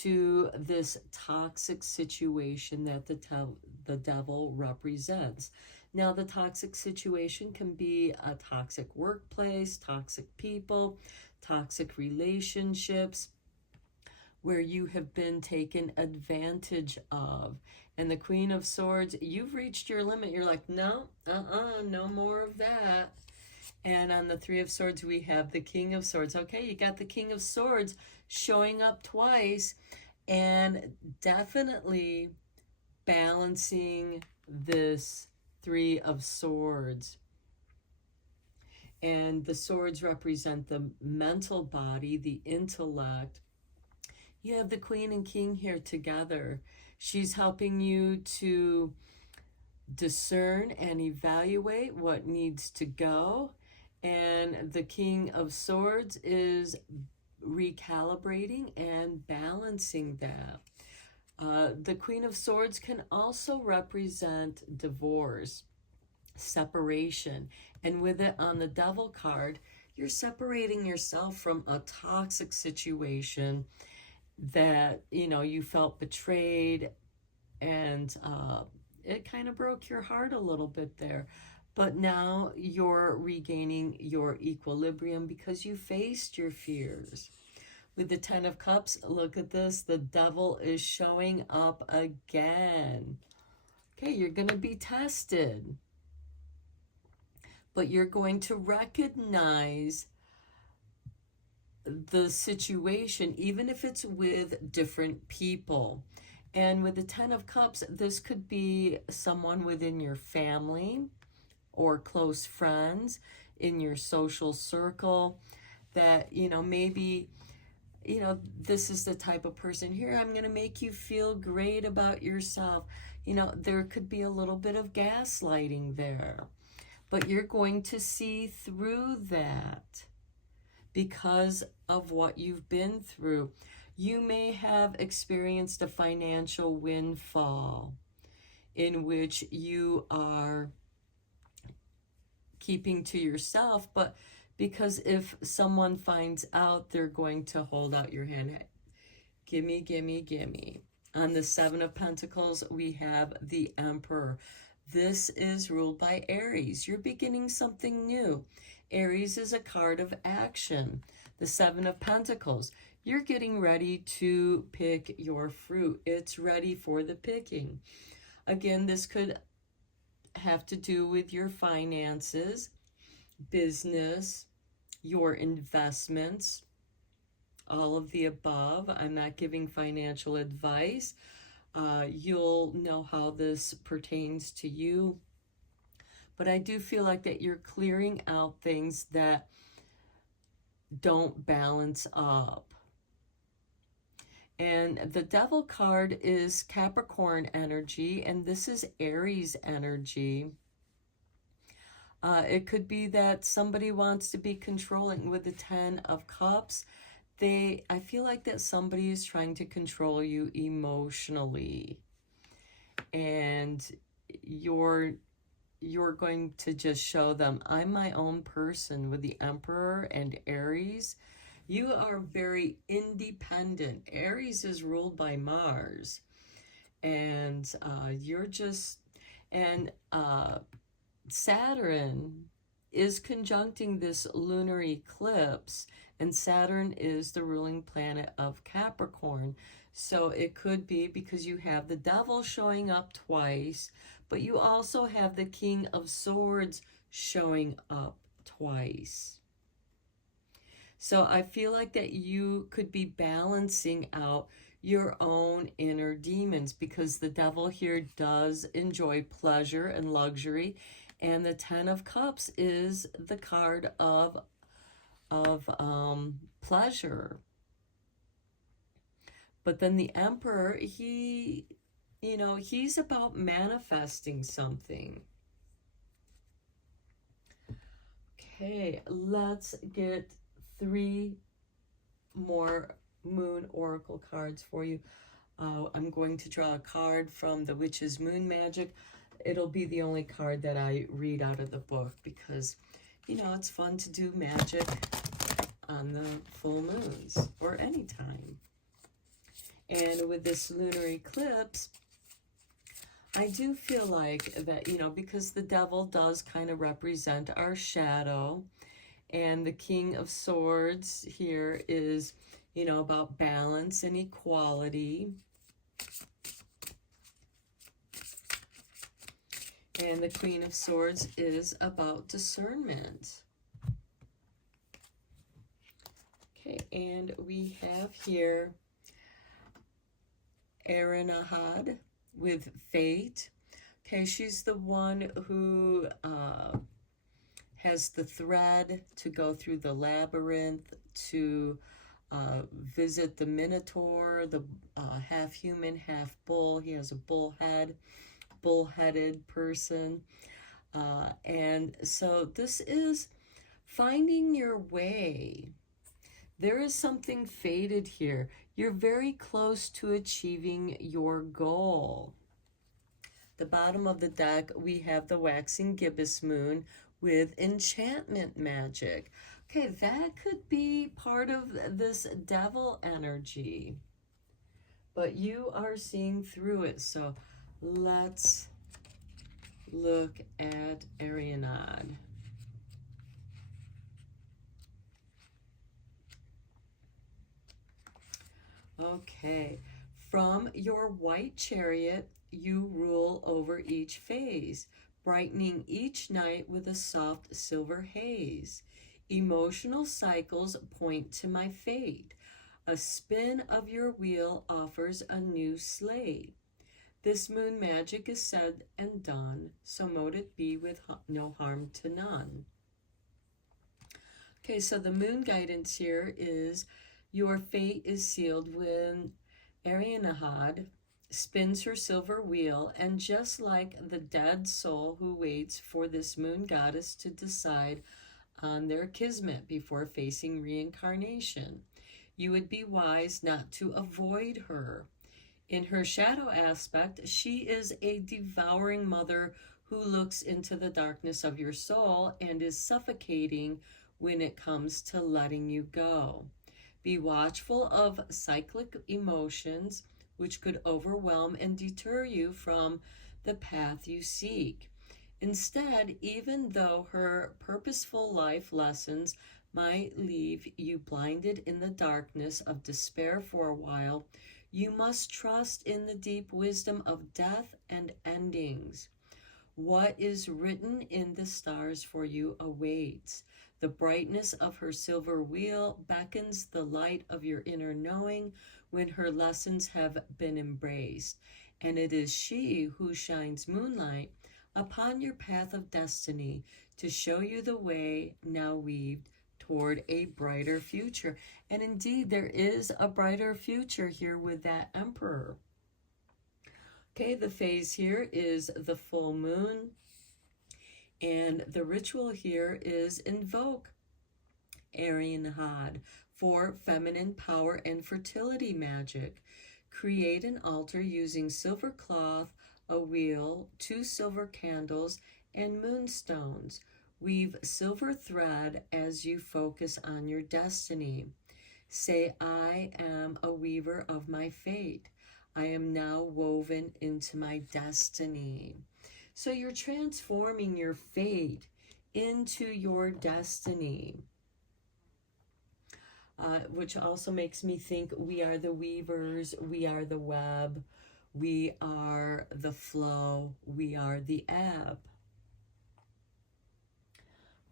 to this toxic situation that the Devil represents. Now, the toxic situation can be a toxic workplace, toxic people, toxic relationships, where you have been taken advantage of. And the Queen of Swords, you've reached your limit. You're like, no, no more of that. And on the Three of Swords, we have the King of Swords. Okay, you got the King of Swords showing up twice, and definitely balancing this Three of Swords. And the swords represent the mental body, the intellect. You have the Queen and King here together. She's helping you to discern and evaluate what needs to go. And the King of Swords is recalibrating and balancing that. The Queen of Swords can also represent divorce. separation. And with it on the Devil card, you're separating yourself from a toxic situation that, you know, you felt betrayed, and it kind of broke your heart a little bit there. But now you're regaining your equilibrium because you faced your fears. With the Ten of Cups, look at this. The Devil is showing up again. Okay, you're going to be tested. But you're going to recognize the situation, even if it's with different people. And with the Ten of Cups, this could be someone within your family or close friends in your social circle that, you know, maybe, you know, this is the type of person here, I'm going to make you feel great about yourself. You know, there could be a little bit of gaslighting there, but you're going to see through that because of what you've been through. You may have experienced a financial windfall in which you are keeping to yourself, but because if someone finds out, they're going to hold out your hand. Gimme, gimme, gimme. On the Seven of Pentacles, we have the Emperor. This is ruled by Aries. You're beginning something new. Aries is a card of action. The Seven of Pentacles. You're getting ready to pick your fruit. It's ready for the picking. Again, this could have to do with your finances, business, your investments, all of the above. I'm not giving financial advice. You'll know how this pertains to you. But I do feel like that you're clearing out things that don't balance up. And the Devil card is Capricorn energy, and this is Aries energy. It could be that somebody wants to be controlling. With the Ten of Cups, I feel like that somebody is trying to control you emotionally, and you're going to just show them, I'm my own person. With the Emperor and Aries, you are very independent. Aries is ruled by Mars, and you're just, and Saturn is conjuncting this lunar eclipse, and Saturn is the ruling planet of Capricorn. So it could be because you have the Devil showing up twice, but you also have the King of Swords showing up twice. So I feel like that you could be balancing out your own inner demons, because the Devil here does enjoy pleasure and luxury, and the Ten of Cups is the card of pleasure. But then the Emperor, he's about manifesting something. Okay, let's get 3 more moon oracle cards for you. I'm going to draw a card from the Witch's Moon Magic. It'll be the only card that I read out of the book because, you know, it's fun to do magic on the full moons or any time. And with this lunar eclipse, I do feel like that, you know, because the Devil does kind of represent our shadow, and the King of Swords here is, you know, about balance and equality. And the Queen of Swords is about discernment. Okay, and we have here Ahad with Fate. Okay, she's the one who has the thread to go through the labyrinth, to visit the Minotaur, the half human, half bull. He has a bull-headed person. And so this is finding your way. There is something fated here. You're very close to achieving your goal. The bottom of the deck, we have the waxing gibbous moon with enchantment magic. Okay, that could be part of this devil energy, but you are seeing through it. So let's look at Arianad. Okay, from your white chariot, you rule over each phase, brightening each night with a soft silver haze. Emotional cycles point to my fate. A spin of your wheel offers a new slate. This moon magic is said and done, so mote it be with no harm to none. Okay, so the moon guidance here is your fate is sealed when Arianahad spins her silver wheel, and just like the dead soul who waits for this moon goddess to decide on their kismet before facing reincarnation, you would be wise not to avoid her. In her shadow aspect, she is a devouring mother who looks into the darkness of your soul and is suffocating when it comes to letting you go. Be watchful of cyclic emotions which could overwhelm and deter you from the path you seek. Instead, even though her purposeful life lessons might leave you blinded in the darkness of despair for a while, you must trust in the deep wisdom of death and endings. What is written in the stars for you awaits. The brightness of her silver wheel beckons the light of your inner knowing when her lessons have been embraced, and it is she who shines moonlight upon your path of destiny to show you the way now weaved toward a brighter future. And indeed, there is a brighter future here with that Emperor. Okay, the phase here is the full moon, and the ritual here is invoke Arianahad for feminine power and fertility magic. Create an altar using silver cloth, a wheel, 2 silver candles, and moonstones. Weave silver thread as you focus on your destiny. Say, I am a weaver of my fate. I am now woven into my destiny. So you're transforming your fate into your destiny, which also makes me think we are the weavers, we are the web, we are the flow, we are the ebb.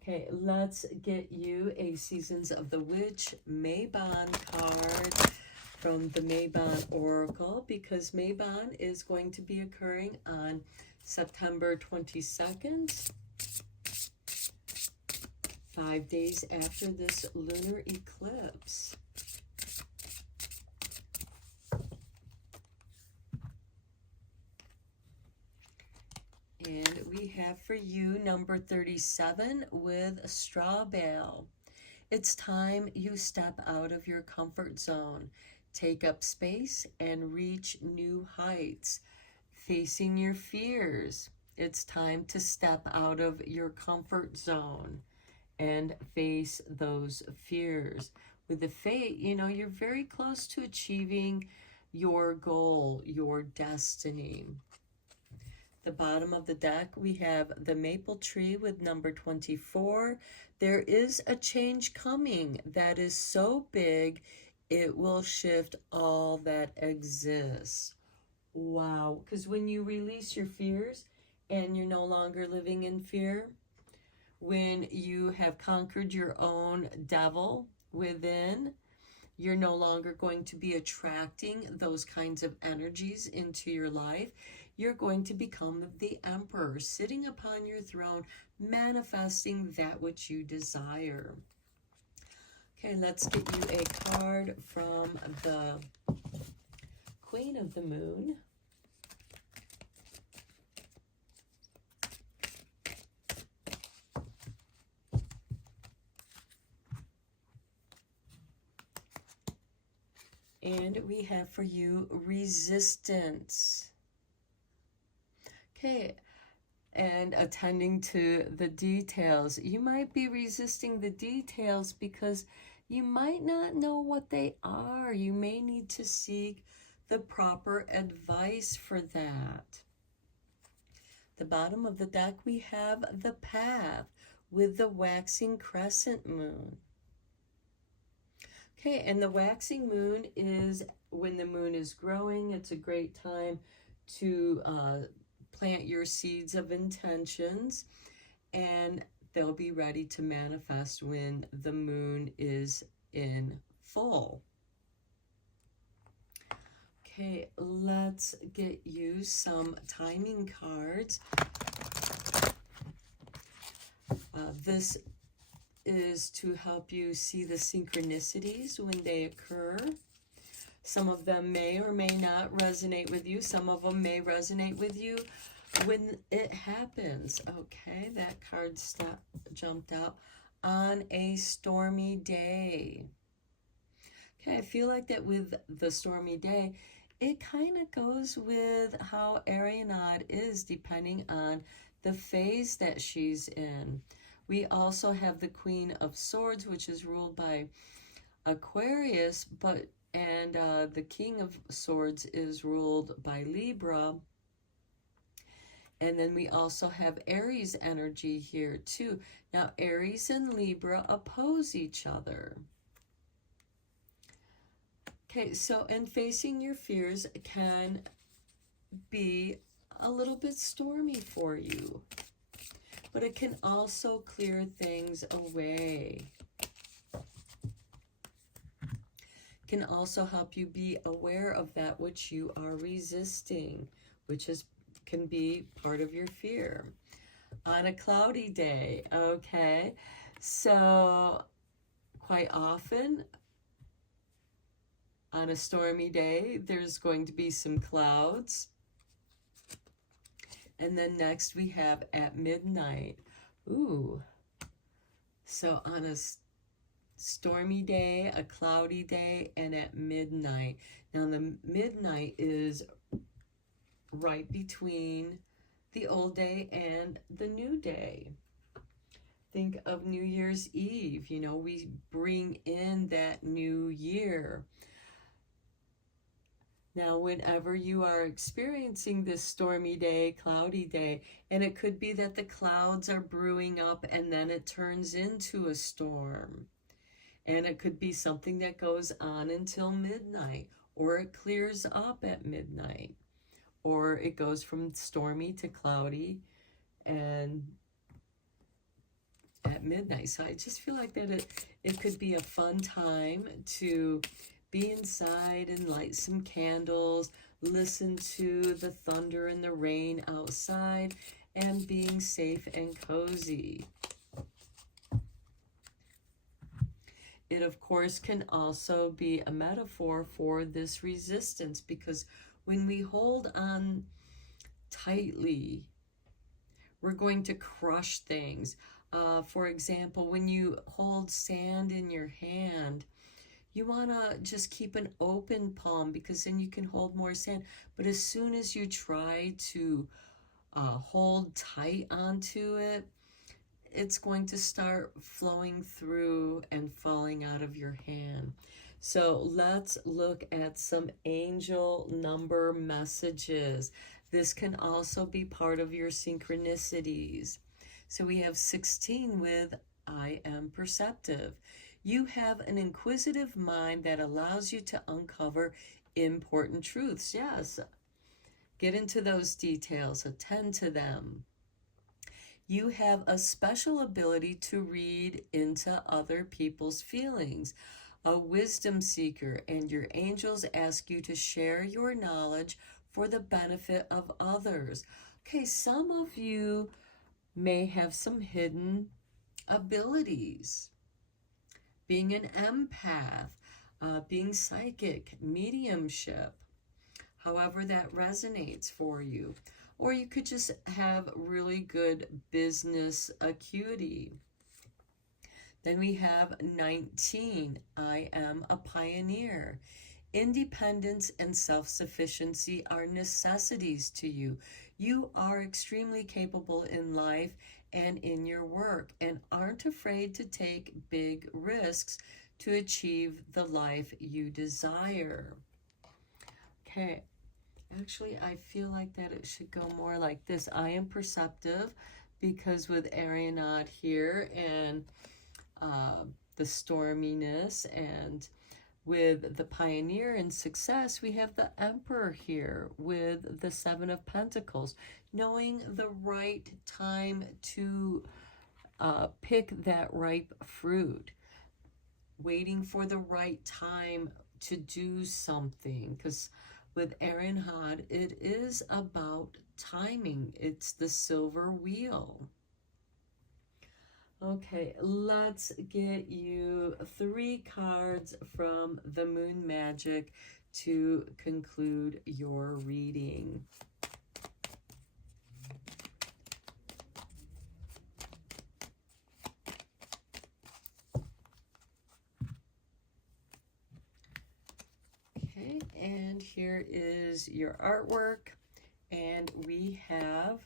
Okay, let's get you a Seasons of the Witch Mabon card from the Mabon Oracle, because Mabon is going to be occurring on September 22nd, 5 days after this lunar eclipse. And we have for you number 37 with Straw Bale. It's time you step out of your comfort zone, take up space, and reach new heights. Facing your fears. It's time to step out of your comfort zone and face those fears. With the fate, you know, you're very close to achieving your goal, your destiny. The bottom of the deck, we have the maple tree with number 24. There is a change coming that is so big, it will shift all that exists. Wow, because when you release your fears and you're no longer living in fear, when you have conquered your own devil within, you're no longer going to be attracting those kinds of energies into your life. You're going to become the emperor, sitting upon your throne, manifesting that which you desire. Okay, let's get you a card from the Queen of the Moon. And we have for you resistance. Okay, and attending to the details. You might be resisting the details because you might not know what they are. You may need to seek the proper advice for that. The bottom of the deck, we have the path with the waxing crescent moon. Okay, and the waxing moon is when the moon is growing. It's a great time to plant your seeds of intentions, and they'll be ready to manifest when the moon is in full. Okay, let's get you some timing cards. This is to help you see the synchronicities when they occur. Some of them may or may not resonate with you. Some of them may resonate with you when it happens. Okay, that card jumped out. On a stormy day. Okay, I feel like that with the stormy day, it kind of goes with how Arianad is depending on the phase that she's in. We also have the Queen of Swords, which is ruled by Aquarius, and the King of Swords is ruled by Libra. And then we also have Aries energy here too. Now, Aries and Libra oppose each other. Okay, so, and facing your fears can be a little bit stormy for you, but it can also clear things away. Can also help you be aware of that which you are resisting, which can be part of your fear. On a cloudy day, okay? So quite often on a stormy day, there's going to be some clouds. And then next we have at midnight. Ooh. So on a stormy day, a cloudy day, and at midnight. Now the midnight is right between the old day and the new day. Think of New Year's Eve. You know, we bring in that new year. Now, whenever you are experiencing this stormy day, cloudy day, and it could be that the clouds are brewing up and then it turns into a storm. And it could be something that goes on until midnight, or it clears up at midnight, or it goes from stormy to cloudy and at midnight. So I just feel like that it could be a fun time to be inside and light some candles, listen to the thunder and the rain outside, and being safe and cozy. It, of course, can also be a metaphor for this resistance, because when we hold on tightly, we're going to crush things. For example, when you hold sand in your hand, you want to just keep an open palm, because then you can hold more sand. But as soon as you try to hold tight onto it, it's going to start flowing through and falling out of your hand. So let's look at some angel number messages. This can also be part of your synchronicities. So we have 16 with I am perceptive. You have an inquisitive mind that allows you to uncover important truths. Yes, get into those details, attend to them. You have a special ability to read into other people's feelings, a wisdom seeker, and your angels ask you to share your knowledge for the benefit of others. Okay, some of you may have some hidden abilities. Being an empath, being psychic, mediumship, however that resonates for you. Or you could just have really good business acuity. Then we have 19. I am a pioneer. Independence and self-sufficiency are necessities to you. You are extremely capable in life and in your work, and aren't afraid to take big risks to achieve the life you desire. Okay, actually, I feel like that it should go more like this. I am perceptive, because with Arianaut here and the storminess, and with the pioneer and success, we have the Emperor here with the Seven of Pentacles, knowing the right time to pick that ripe fruit, waiting for the right time to do something, because with Arianaut, it is about timing. It's the silver wheel. Okay, let's get you 3 cards from the Moon Magic to conclude your reading. Okay, and here is your artwork, and we have,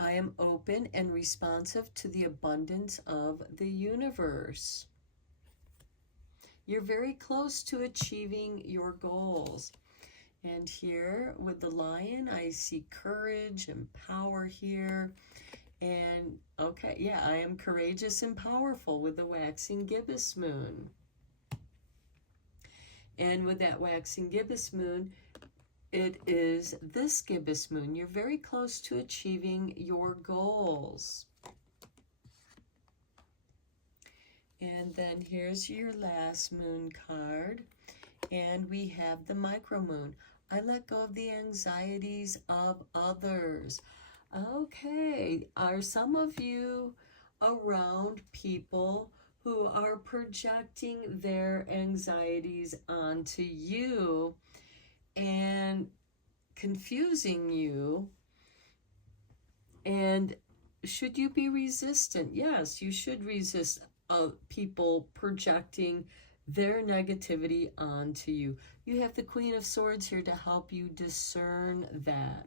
I am open and responsive to the abundance of the universe. You're very close to achieving your goals. And here with the Lion, I see courage and power here. And okay, yeah, I am courageous and powerful with the waxing gibbous moon. And with that waxing gibbous moon, it is this gibbous moon. You're very close to achieving your goals. And then here's your last moon card. And we have the micro moon. I let go of the anxieties of others. Okay, are some of you around people who are projecting their anxieties onto you and confusing you? And should you be resistant? Yes, you should resist people projecting their negativity onto you. You have the Queen of Swords here to help you discern that.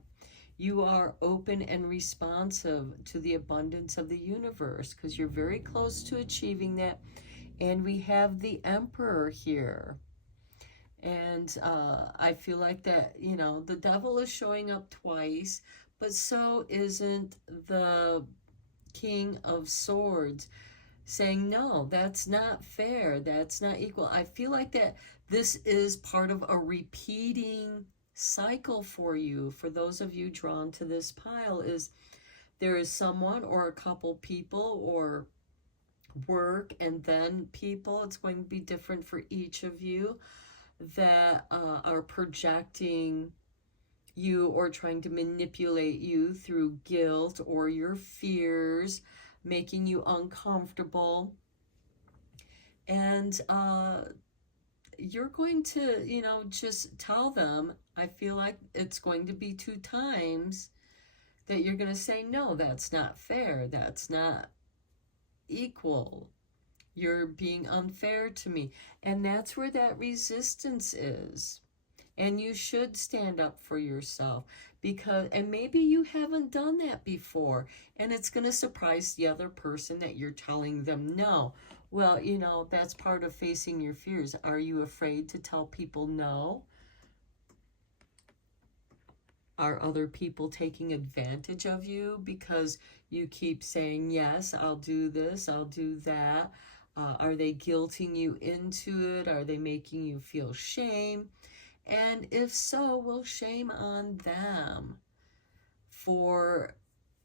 You are open and responsive to the abundance of the universe, because you're very close to achieving that. And we have the Emperor here. And I feel like that, you know, the devil is showing up twice, but so isn't the King of Swords, saying, no, that's not fair, that's not equal. I feel like that this is part of a repeating cycle for you. For those of you drawn to this pile, is there is someone or a couple people or work and then people, it's going to be different for each of you, that are projecting you or trying to manipulate you through guilt or your fears, making you uncomfortable. And you're going to, you know, just tell them, I feel like it's going to be 2 times that you're going to say, no, that's not fair, that's not equal, you're being unfair to me. And that's where that resistance is. And you should stand up for yourself, because, and maybe you haven't done that before, and it's going to surprise the other person that you're telling them no. Well, you know, that's part of facing your fears. Are you afraid to tell people no? Are other people taking advantage of you because you keep saying, yes, I'll do this, I'll do that? Are they guilting you into it? Are they making you feel shame? And if so, well, shame on them. For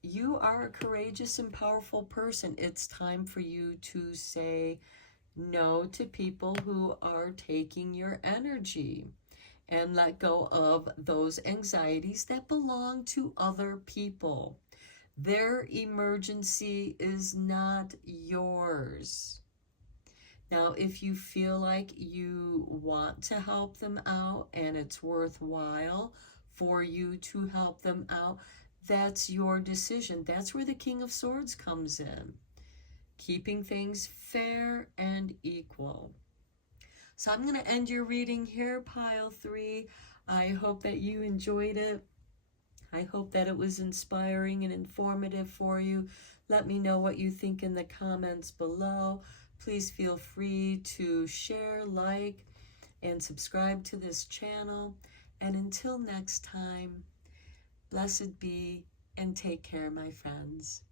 you are a courageous and powerful person. It's time for you to say no to people who are taking your energy, and let go of those anxieties that belong to other people. Their emergency is not yours. Now, if you feel like you want to help them out and it's worthwhile for you to help them out, that's your decision. That's where the King of Swords comes in. Keeping things fair and equal. So I'm going to end your reading here, pile 3. I hope that you enjoyed it. I hope that it was inspiring and informative for you. Let me know what you think in the comments below. Please feel free to share, like, and subscribe to this channel. And until next time, blessed be and take care, my friends.